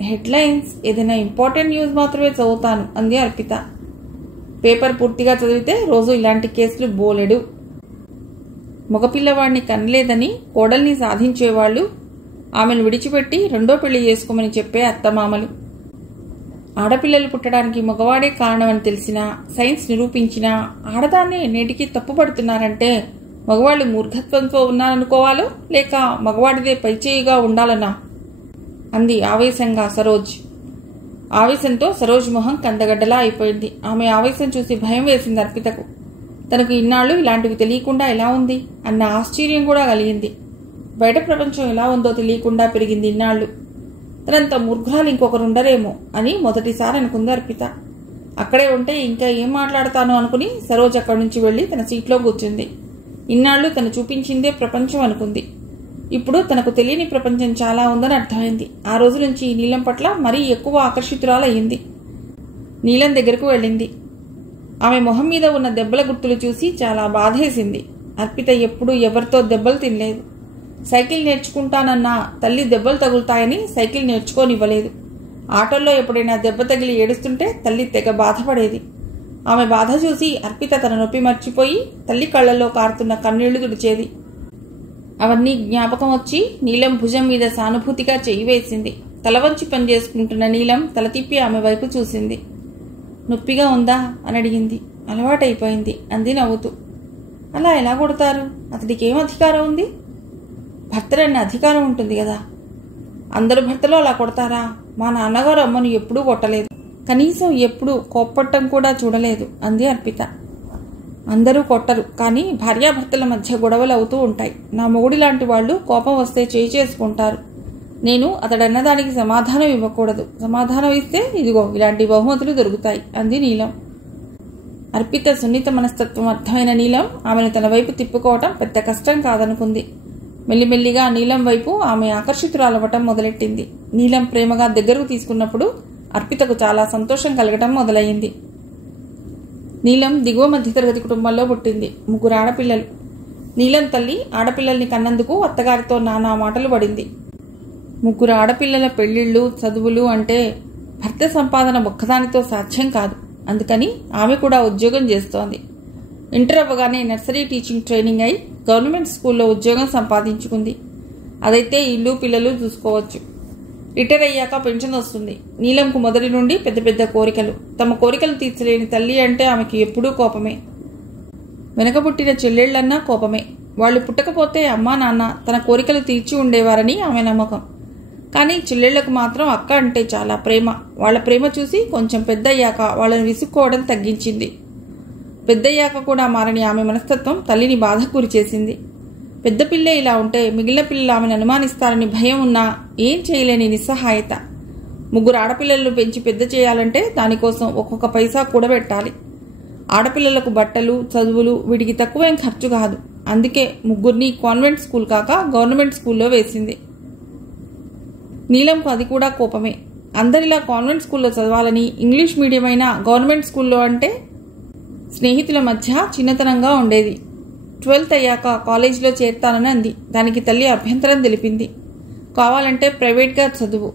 హెడ్లైన్స్, ఏదైనా ఇంపార్టెంట్ న్యూస్ మాత్రమే చదువుతాను అంది అర్పిత. పేపర్ పూర్తిగా చదివితే రోజు ఇలాంటి కేసులు బోలెడు. మగపిల్లవాడిని కనలేదని కోడల్ని సాధించేవాళ్లు, ఆమెను విడిచిపెట్టి 2వ పెళ్లి చేసుకోమని చెప్పే అత్తమామలు. ఆడపిల్లలు పుట్టడానికి మగవాడే కారణమని తెలిసినా, సైన్స్ నిరూపించినా ఆడదాన్నే నేటికి తప్పుపడుతున్నారంటే మగవాళ్లు మూర్ఖత్వంతో ఉన్నారనుకోవాలో లేక మగవాడిదే పైచేయిగా ఉండాలనా అంది ఆవేశంగా సరోజ్. ఆవేశంతో సరోజ్ మొహం కందగడ్డలా అయిపోయింది. ఆమె ఆవేశం చూసి భయం వేసింది అర్పితకు. తనకు ఇన్నాళ్లు ఇలాంటివి తెలియకుండా ఎలా ఉంది అన్న ఆశ్చర్యం కూడా కలిగింది. బయట ప్రపంచం ఎలా ఉందో తెలియకుండా పెరిగింది ఇన్నాళ్లు. తనంత మూర్ఖురాలు ఇంకొకరుండరేమో అని మొదటిసారి అనుకుంది అర్పిత. అక్కడే ఉంటే ఇంకా ఏం మాట్లాడతాను అనుకుని సరోజ్ అక్కడి నుంచి వెళ్లి తన సీట్లో కూర్చుంది. ఇన్నాళ్లు తను చూపించిందే ప్రపంచం అనుకుంది. ఇప్పుడు తనకు తెలియని ప్రపంచం చాలా ఉందని అర్థమైంది. ఆ రోజు నుంచి నీలం పట్ల మరీ ఎక్కువ ఆకర్షితురాలయ్యింది. నీలం దగ్గరకు వెళ్ళింది. ఆమె మొహం మీద ఉన్న దెబ్బల గుర్తులు చూసి చాలా బాధేసింది. అర్పిత ఎప్పుడూ ఎవరితో దెబ్బలు తినలేదు. సైకిల్ నేర్చుకుంటానన్నా తల్లి దెబ్బలు తగులుతాయని సైకిల్ నేర్చుకోనివ్వలేదు. ఆటోల్లో ఎప్పుడైనా దెబ్బ తగిలి ఏడుస్తుంటే తల్లి తెగ బాధపడేది. ఆమె బాధ చూసి అర్పిత తన నొప్పి మర్చిపోయి తల్లి కళ్లలో కారుతున్న కన్నీళ్లు తుడిచేది. అవన్నీ జ్ఞాపకం వచ్చి నీలం భుజం మీద సానుభూతిగా చెయ్యి వేసింది. తల వంచి పనిచేసుకుంటున్న నీలం తల తిప్పి ఆమె వైపు చూసింది. నొప్పిగా ఉందా అని అడిగింది. అలవాటైపోయింది అంది నవ్వుతూ. అలా ఎలా కొడతారు? అతడికి ఏం అధికారం ఉంది? భర్తలన్న అధికారం ఉంటుంది కదా. అందరు భర్తలు అలా కొడతారా? మా నాన్నగారు అమ్మను ఎప్పుడూ కొట్టలేదు. కనీసం ఎప్పుడూ కోప్పట్టం కూడా చూడలేదు అంది అర్పిత. అందరూ కొట్టరు, కానీ భార్యాభర్తల మధ్య గొడవలు అవుతూ ఉంటాయి. నా మొగుడి లాంటి వాళ్ళు కోపం వస్తే చేయి చేసుకుంటారు. నేను అతడన్నదానికి సమాధానం ఇవ్వకూడదు. సమాధానం ఇస్తే ఇదిగో ఇలాంటి బహుమతులు దొరుకుతాయి అంది నీలం. అర్పిత సున్నిత మనస్తత్వం అర్థమైన నీలం ఆమెను తన వైపు తిప్పుకోవటం పెద్ద కష్టం కాదనుకుంది. మెల్లిమెల్లిగా నీలం వైపు ఆమె ఆకర్షితురాలవటం మొదలెట్టింది. నీలం ప్రేమగా దగ్గరకు తీసుకున్నప్పుడు అర్పితకు చాలా సంతోషం కలగటం మొదలయ్యింది. నీలం దిగువ మధ్యతరగతి కుటుంబంలో పుట్టింది. 3 ఆడపిల్లలు. నీలం తల్లి ఆడపిల్లల్ని కన్నందుకు అత్తగారితో నానా మాటలు పడింది. 3 ఆడపిల్లల పెళ్లిళ్ళు, చదువులు అంటే భర్త సంపాదన ఒక్కదానితో సాధ్యం కాదు. అందుకని ఆమె కూడా ఉద్యోగం చేస్తోంది. ఇంటర్ అవ్వగానే నర్సరీ టీచింగ్ ట్రైనింగ్ అయి గవర్నమెంట్ స్కూల్లో ఉద్యోగం సంపాదించుకుంది. అదైతే ఇల్లు పిల్లలు చూసుకోవచ్చు. రిటైర్ అయ్యాక పెన్షన్ వస్తుంది. నీలంకు మొదటి నుండి పెద్ద పెద్ద కోరికలు. తమ కోరికలు తీర్చలేని తల్లి అంటే ఆమెకి ఎప్పుడూ కోపమే. వెనకబుట్టిన చెల్లెళ్లన్నా కోపమే. వాళ్ళు పుట్టకపోతే అమ్మా నాన్న తన కోరికలు తీర్చి ఉండేవారని ఆమె నమ్మకం. కానీ చెల్లెళ్లకు మాత్రం అక్క అంటే చాలా ప్రేమ. వాళ్ల ప్రేమ చూసి కొంచెం పెద్దయ్యాక వాళ్ళని విసుక్కోవడం తగ్గించింది. పెద్దయ్యాక కూడా మారని ఆమె మనస్తత్వం తల్లిని బాధకు గురి చేసింది. పెద్ద పిల్లే ఇలా ఉంటే మిగిలిన పిల్లలు ఆమెను అనుమానిస్తారని భయం ఉన్నా ఏం చేయలేని నిస్సహాయత. 3 ఆడపిల్లలను పెంచి పెద్ద చేయాలంటే దానికోసం ఒక్కొక్క పైసా కూడబెట్టాలి. ఆడపిల్లలకు బట్టలు, చదువులు వీటికి తక్కువేం ఖర్చు కాదు. అందుకే 3 కాన్వెంట్ స్కూల్ కాక గవర్నమెంట్ స్కూల్లో వేసింది. నీలంకు అది కూడా కోపమే. అందరిలా కాన్వెంట్ స్కూల్లో చదవాలని, ఇంగ్లీష్ మీడియం అయినా గవర్నమెంట్ స్కూల్లో అంటే స్నేహితుల మధ్య చిన్నతనంగా ఉండేది. 12th అయ్యాక కాలేజీలో చేర్తానని అంది. దానికి తల్లి అభ్యంతరం తెలిపింది. కావాలంటే ప్రైవేట్గా చదువు,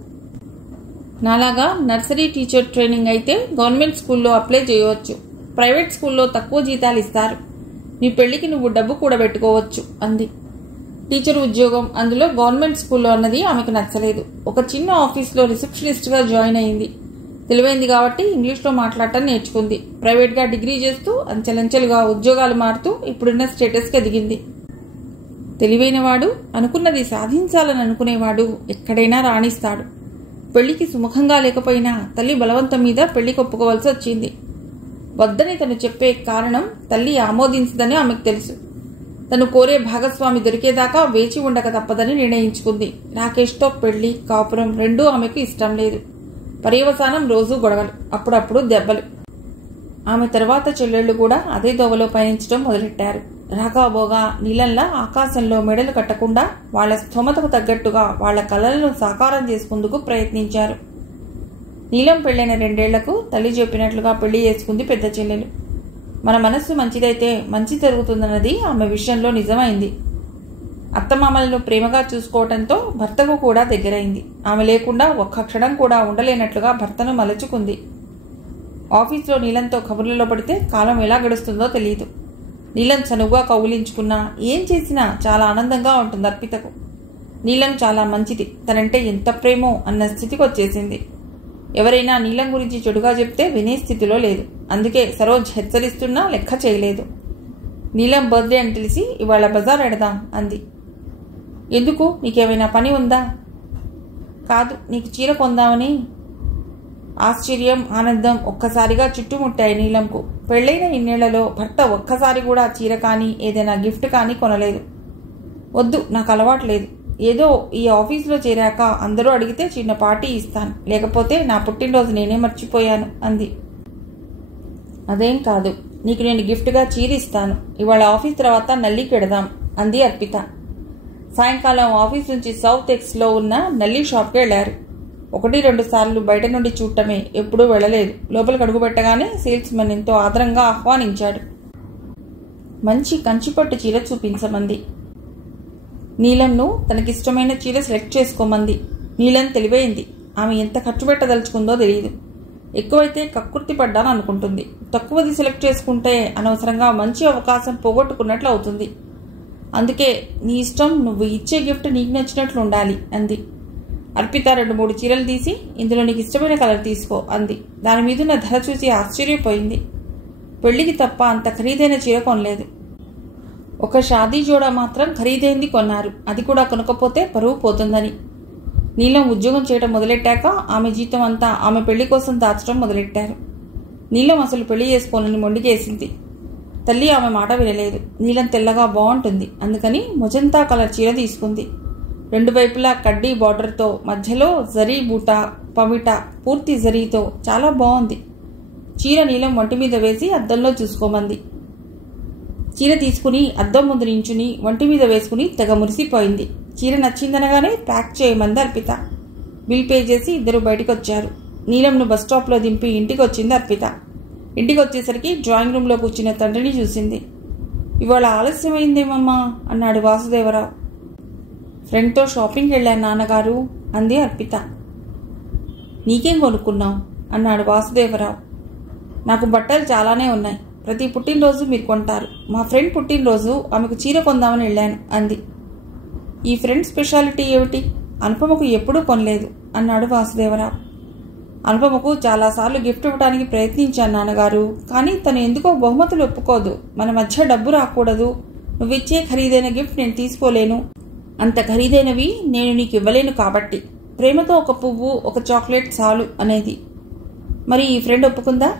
నాలాగా నర్సరీ టీచర్ ట్రైనింగ్ అయితే గవర్నమెంట్ స్కూల్లో అప్లై చేయవచ్చు. ప్రైవేట్ స్కూల్లో తక్కువ జీతాలు ఇస్తారు. నీ పెళ్లికి నువ్వు డబ్బు కూడబెట్టుకోవచ్చు అంది. టీచర్ ఉద్యోగం, అందులో గవర్నమెంట్ స్కూల్లో అన్నది ఆమెకు నచ్చలేదు. ఒక చిన్న ఆఫీస్లో రిసెప్షనిస్ట్గా జాయిన్ అయింది. తెలివైంది కాబట్టి ఇంగ్లీష్లో మాట్లాడటం నేర్చుకుంది. ప్రైవేట్గా డిగ్రీ చేస్తూ అంచెలంచెలుగా ఉద్యోగాలు మారుతూ ఇప్పుడున్న స్టేటస్కి ఎదిగింది. తెలివైనవాడు, అనుకున్నది సాధించాలని అనుకునేవాడు ఎక్కడైనా రాణిస్తాడు. పెళ్లికి సుముఖంగా లేకపోయినా తల్లి బలవంతం మీద పెళ్లికి ఒప్పుకోవాల్సి వచ్చింది. వద్దని తను చెప్పే కారణం తల్లి ఆమోదించదని ఆమెకు తెలుసు. తను కోరే భాగస్వామి దొరికేదాకా వేచి ఉండక తప్పదని నిర్ణయించుకుంది. రాకేష్తో పెళ్లి, కాపురం రెండూ ఆమెకు ఇష్టం లేదు. పర్యవసానం రోజూ గొడవలు, అప్పుడప్పుడు దెబ్బలు. ఆమె తర్వాత చెల్లెళ్లు కూడా అదే దోవలో పయనించడం మొదలెట్టారు. రాగాబోగా నీలంలా ఆకాశంలో మెడలు కట్టకుండా వాళ్ల స్థోమతకు తగ్గట్టుగా వాళ్ల కలలను సాకారం చేసుకుందుకు ప్రయత్నించారు. నీలం పెళ్లైన 2 ఏళ్లకు తల్లి చెప్పినట్లుగా పెళ్లి చేసుకుంది పెద్ద చెల్లెలు. మన మనస్సు మంచిదైతే మంచి జరుగుతుందన్నది ఆమె విషయంలో నిజమైంది. అత్తమామలను ప్రేమగా చూసుకోవడంతో భర్తకు కూడా దగ్గరైంది. ఆమె లేకుండా ఒక్క క్షణం కూడా ఉండలేనట్లుగా భర్తను మలచుకుంది. ఆఫీస్లో నీలంతో కబుర్లలో పడితే కాలం ఎలా గడుస్తుందో తెలియదు. నీలం చనువుగా కౌగిలించుకున్నా, ఏం చేసినా చాలా ఆనందంగా ఉంటుంది అర్పితకు. నీలం చాలా మంచిది, తనంటే ఎంత ప్రేమో అన్న స్థితికి వచ్చేసింది. ఎవరైనా నీలం గురించి చెడుగా చెప్తే వినే స్థితిలో లేదు. అందుకే సరోజ్ హెచ్చరిస్తున్నా లెక్క చేయలేదు. నీలం బర్త్డే అని తెలిసి ఇవాళ బజార్ ఎడదాం అంది. ఎందుకు, నీకేమైనా పని ఉందా? కాదు, నీకు చీర కొందామని. ఆశ్చర్యం, ఆనందం ఒక్కసారిగా చుట్టుముట్టాయి నీలంకు. పెళ్లైన ఇన్నేళ్లలో భర్త ఒక్కసారి కూడా చీర కానీ ఏదైనా గిఫ్ట్ కానీ కొనలేదు. వద్దు, నాకు అలవాటు లేదు. ఏదో ఈ ఆఫీసులో చేరాక అందరూ అడిగితే చిన్న పార్టీ ఇస్తాను, లేకపోతే నా పుట్టినరోజు నేనే మర్చిపోయాను అంది. అదేం కాదు, నీకు నేను గిఫ్ట్గా చీర ఇస్తాను. ఇవాళ ఆఫీస్ తర్వాత నల్లికి వెడదాం అంది అర్పిత. సాయంకాలం ఆఫీస్ నుంచి సౌత్ ఎక్స్లో ఉన్న నల్లి షాప్కి వెళ్లారు. 1-2 సార్లు బయట నుండి చూడటమే, ఎప్పుడూ వెళ్ళలేదు. లోపలికి అడుగుపెట్టగానే సేల్స్ మెన్ ఎంతో ఆదరంగా ఆహ్వానించాడు. మంచి కంచిపట్టు చీర చూపించమంది. నీలంను తనకిష్టమైన చీర సెలెక్ట్ చేసుకోమంది. నీలం తెలివైంది. ఆమె ఎంత ఖర్చు పెట్టదలుచుకుందో తెలియదు. ఎక్కువైతే కక్కుర్తి పడ్డాను అనుకుంటుంది. తక్కువది సెలెక్ట్ చేసుకుంటే అనవసరంగా మంచి అవకాశం పోగొట్టుకున్నట్లు అవుతుంది. అందుకే నీ ఇష్టం, నువ్వు ఇచ్చే గిఫ్ట్ నీకు నచ్చినట్లు ఉండాలి అంది. అర్పిత 2-3 చీరలు తీసి, ఇందులో నీకు ఇష్టమైన కలర్ తీసుకో అంది. దాని మీదున్న ధర చూసి ఆశ్చర్యపోయింది. పెళ్లికి తప్ప అంత ఖరీదైన చీర కొనలేదు. ఒక షాదీ జోడా మాత్రం ఖరీదైంది కొన్నారు, అది కూడా కొనకపోతే పరువు పోతుందని. నీలం ఉద్యోగం చేయడం మొదలెట్టాక ఆమె జీతం అంతా ఆమె పెళ్లి కోసం దాచడం మొదలెట్టారు. నీలం అసలు పెళ్లి చేసుకోనని మొండికేసింది. తల్లి ఆమె మాట వినలేదు. నీలం తెల్లగా బాగుంటుంది, అందుకని మొజంతా కలర్ చీర తీసుకుంది. 2 వైపులా కడ్డీ బార్డర్తో, మధ్యలో జరీ బూటా పమిట పూర్తి జరీతో చాలా బాగుంది. చీర నీలం ఒంటి మీద వేసి అద్దంలో చూసుకోమంది. చీర తీసుకుని అద్దం ముందు నించుని ఒంటి మీద వేసుకుని తెగ మురిసిపోయింది. చీర నచ్చిందనగానే ప్యాక్ చేయమంది అర్పిత. బిల్ పే చేసి ఇద్దరు బయటికి వచ్చారు. నీలంను బస్ స్టాప్లో దింపి ఇంటికి వచ్చింది అర్పిత. ఇంటికి వచ్చేసరికి డ్రాయింగ్ రూమ్లో కూర్చున్న తండ్రిని చూసింది. ఇవాళ ఆలస్యమైందేమమ్మా అన్నాడు వాసుదేవరావు. ఫ్రెండ్తో షాపింగ్కి వెళ్ళాను నాన్నగారు అంది అర్పిత. నీకేం కొనుక్కున్నావు అన్నాడు వాసుదేవరావు. నాకు బట్టలు చాలానే ఉన్నాయి. ప్రతి పుట్టినరోజు మీరు కొంటారు. మా ఫ్రెండ్ పుట్టినరోజు, ఆమెకు చీర కొందామని వెళ్ళాను అంది. ఈ ఫ్రెండ్ స్పెషాలిటీ ఏమిటి? అనుపమకు ఎప్పుడూ కొనలేదు అన్నాడు వాసుదేవరావు. అనుపమకు చాలాసార్లు గిఫ్ట్ ఇవ్వడానికి ప్రయత్నించాను నాన్నగారు, కానీ తను ఎందుకో బహుమతులు ఒప్పుకోదు. మన మధ్య డబ్బు రాకూడదు. నువ్విచ్చే ఖరీదైన గిఫ్ట్ నేను తీసుకోలేను. అంత ఖరీదైనవి నేను నీకు ఇవ్వలేను కాబట్టి ప్రేమతో ఒక పువ్వు, ఒక చాక్లెట్ చాలు అనేది. మరి ఈ ఫ్రెండ్ ఒప్పుకుందా?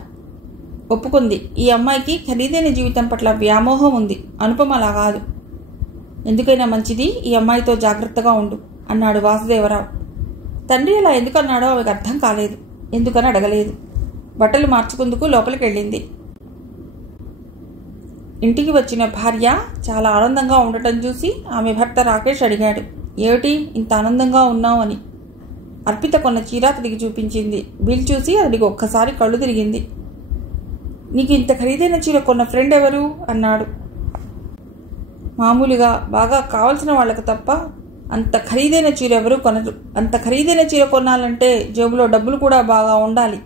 ఒప్పుకుంది. ఈ అమ్మాయికి ఖరీదైన జీవితం పట్ల వ్యామోహం ఉంది. అనుపమ అలా కాదు. ఎందుకైనా మంచిది ఈ అమ్మాయితో జాగ్రత్తగా ఉండు అన్నాడు వాసుదేవరావు. తండ్రి అలా ఎందుకన్నాడో ఆమెకు అర్థం కాలేదు. ఎందుకని అడగలేదు. బట్టలు మార్చుకుందుకు లోపలికి వెళ్ళింది. ఇంటికి వచ్చిన భార్య చాలా ఆనందంగా ఉండటం చూసి ఆమె భర్త రాకేష్ అడిగాడు, ఏమిటి ఇంత ఆనందంగా ఉన్నావు అని. అర్పిత కొన్న చీర అతడికి చూపించింది. బిల్ చూసి అతడికి ఒక్కసారి కళ్ళు తిరిగింది. నీకు ఇంత ఖరీదైన చీర కొన్న ఫ్రెండ్ ఎవరు అన్నాడు. మామూలుగా బాగా కావలసిన వాళ్లకు తప్ప అంత ఖరీదైన చీర ఎవరూ కొనరు. అంత ఖరీదైన చీర కొనాలంటే జేబులో డబ్బులు కూడా బాగా ఉండాలి.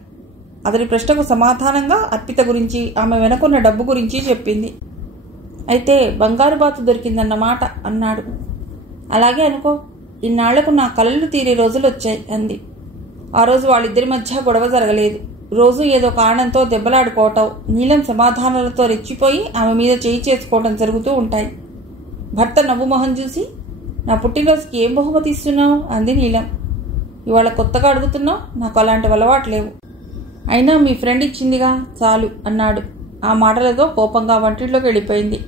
అతడి ప్రశ్నకు సమాధానంగా అర్పిత గురించి, ఆమె వెనకున్న డబ్బు గురించి చెప్పింది. అయితే బంగారు బాతు దొరికిందన్నమాట అన్నాడు. అలాగే అనుకో. ఇన్నాళ్లకు నా కలలు తీరే రోజులు వచ్చాయి అంది. ఆ రోజు వాళ్ళిద్దరి మధ్య గొడవ జరగలేదు. రోజు ఏదో కారణంతో దెబ్బలాడుకోవటం, నీలం సమాధానాలతో రెచ్చిపోయి ఆమె మీద చేయి చేసుకోవటం జరుగుతూ ఉంటాయి. భర్త నవ్వు మొహం చూసి, నా పుట్టినరోజుకి ఏం బహుమతి ఇస్తున్నావు అంది నీలం. ఇవాళ కొత్తగా అడుగుతున్నావు? నాకు అలాంటి అలవాటు లేవు. అయినా మీ ఫ్రెండ్ ఇచ్చిందిగా చాలు అన్నాడు. ఆ మాటలతో కోపంగా వంటింట్లోకి వెళ్ళిపోయింది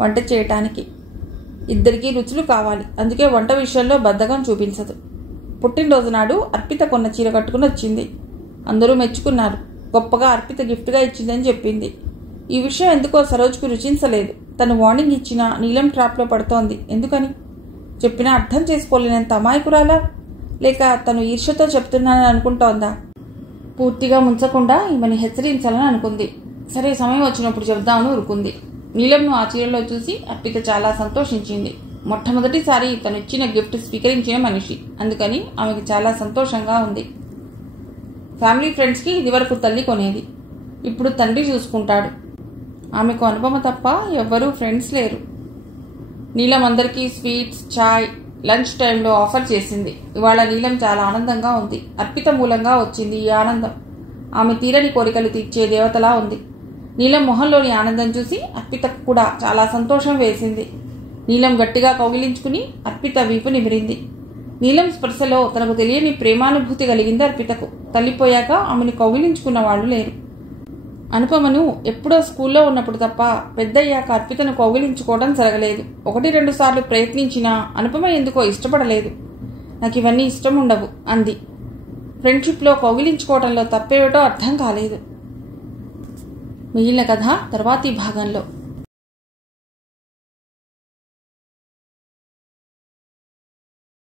వంట చేయటానికి. ఇద్దరికీ రుచులు కావాలి, అందుకే వంట విషయంలో బద్ధకం చూపించదు. పుట్టినరోజు నాడు అర్పిత కొన్న చీర కట్టుకుని వచ్చింది. అందరూ మెచ్చుకున్నారు. గొప్పగా అర్పిత గిఫ్ట్గా ఇచ్చిందని చెప్పింది. ఈ విషయం ఎందుకో సరోజ్కు రుచించలేదు. తను వార్నింగ్ ఇచ్చినా నీలం ట్రాప్లో పడుతోంది. ఎందుకని చెప్పినా అర్థం చేసుకోలేనంత అమాయకురాలా, లేక తను ఈర్ష్యతో చెప్తున్నానని అనుకుంటోందా? పూర్తిగా ముంచకుండా ఈమెను హెచ్చరించాలని అనుకుంది. సరే, సమయం వచ్చినప్పుడు చెబుదామని ఊరుకుంది. నీలంను ఆ చీరలో చూసి అర్పిత చాలా సంతోషించింది. మొట్టమొదటిసారి తను ఇచ్చిన గిఫ్ట్ స్వీకరించిన మనిషి, అందుకని ఆమెకు చాలా సంతోషంగా ఉంది. ఫ్యామిలీ ఫ్రెండ్స్కి ఇదివరకు తల్లి కొనేది, ఇప్పుడు తండ్రి చూసుకుంటాడు. ఆమెకు అనుపమ తప్ప ఎవ్వరూ ఫ్రెండ్స్ లేరు. నీలం అందరికీ స్వీట్స్, చాయ్, లంచ్ టైంలో ఆఫర్ చేసింది. ఇవాళ నీలం చాలా ఆనందంగా ఉంది. అర్పిత మూలంగా వచ్చింది ఈ ఆనందం. ఆమె తీరని కోరికలు తీర్చే దేవతలా ఉంది. నీలం మొహంలోని ఆనందం చూసి అర్పితకు కూడా చాలా సంతోషం వేసింది. నీలం గట్టిగా కౌగిలించుకుని అర్పిత వీపు నిమిరింది. నీలం స్పర్శలో తనకు తెలియని ప్రేమానుభూతి కలిగింది అర్పితకు. తల్లిపోయాక ఆమెను కౌగిలించుకున్న వాళ్ళు లేరు. అనుపమను ఎప్పుడో స్కూల్లో ఉన్నప్పుడు తప్ప పెద్దయ్యాక అర్పితను కౌగిలించుకోవడం జరగలేదు. 1-2 సార్లు ప్రయత్నించినా అనుపమ ఎందుకో ఇష్టపడలేదు. నాకు ఇవన్నీ ఇష్టం ఉండవు అంది. ఫ్రెండ్షిప్లో కౌగిలించుకోవడంలో తప్పేమిటో అర్థం కాలేదు. మిగిలిన కథ తర్వాతి భాగంలో.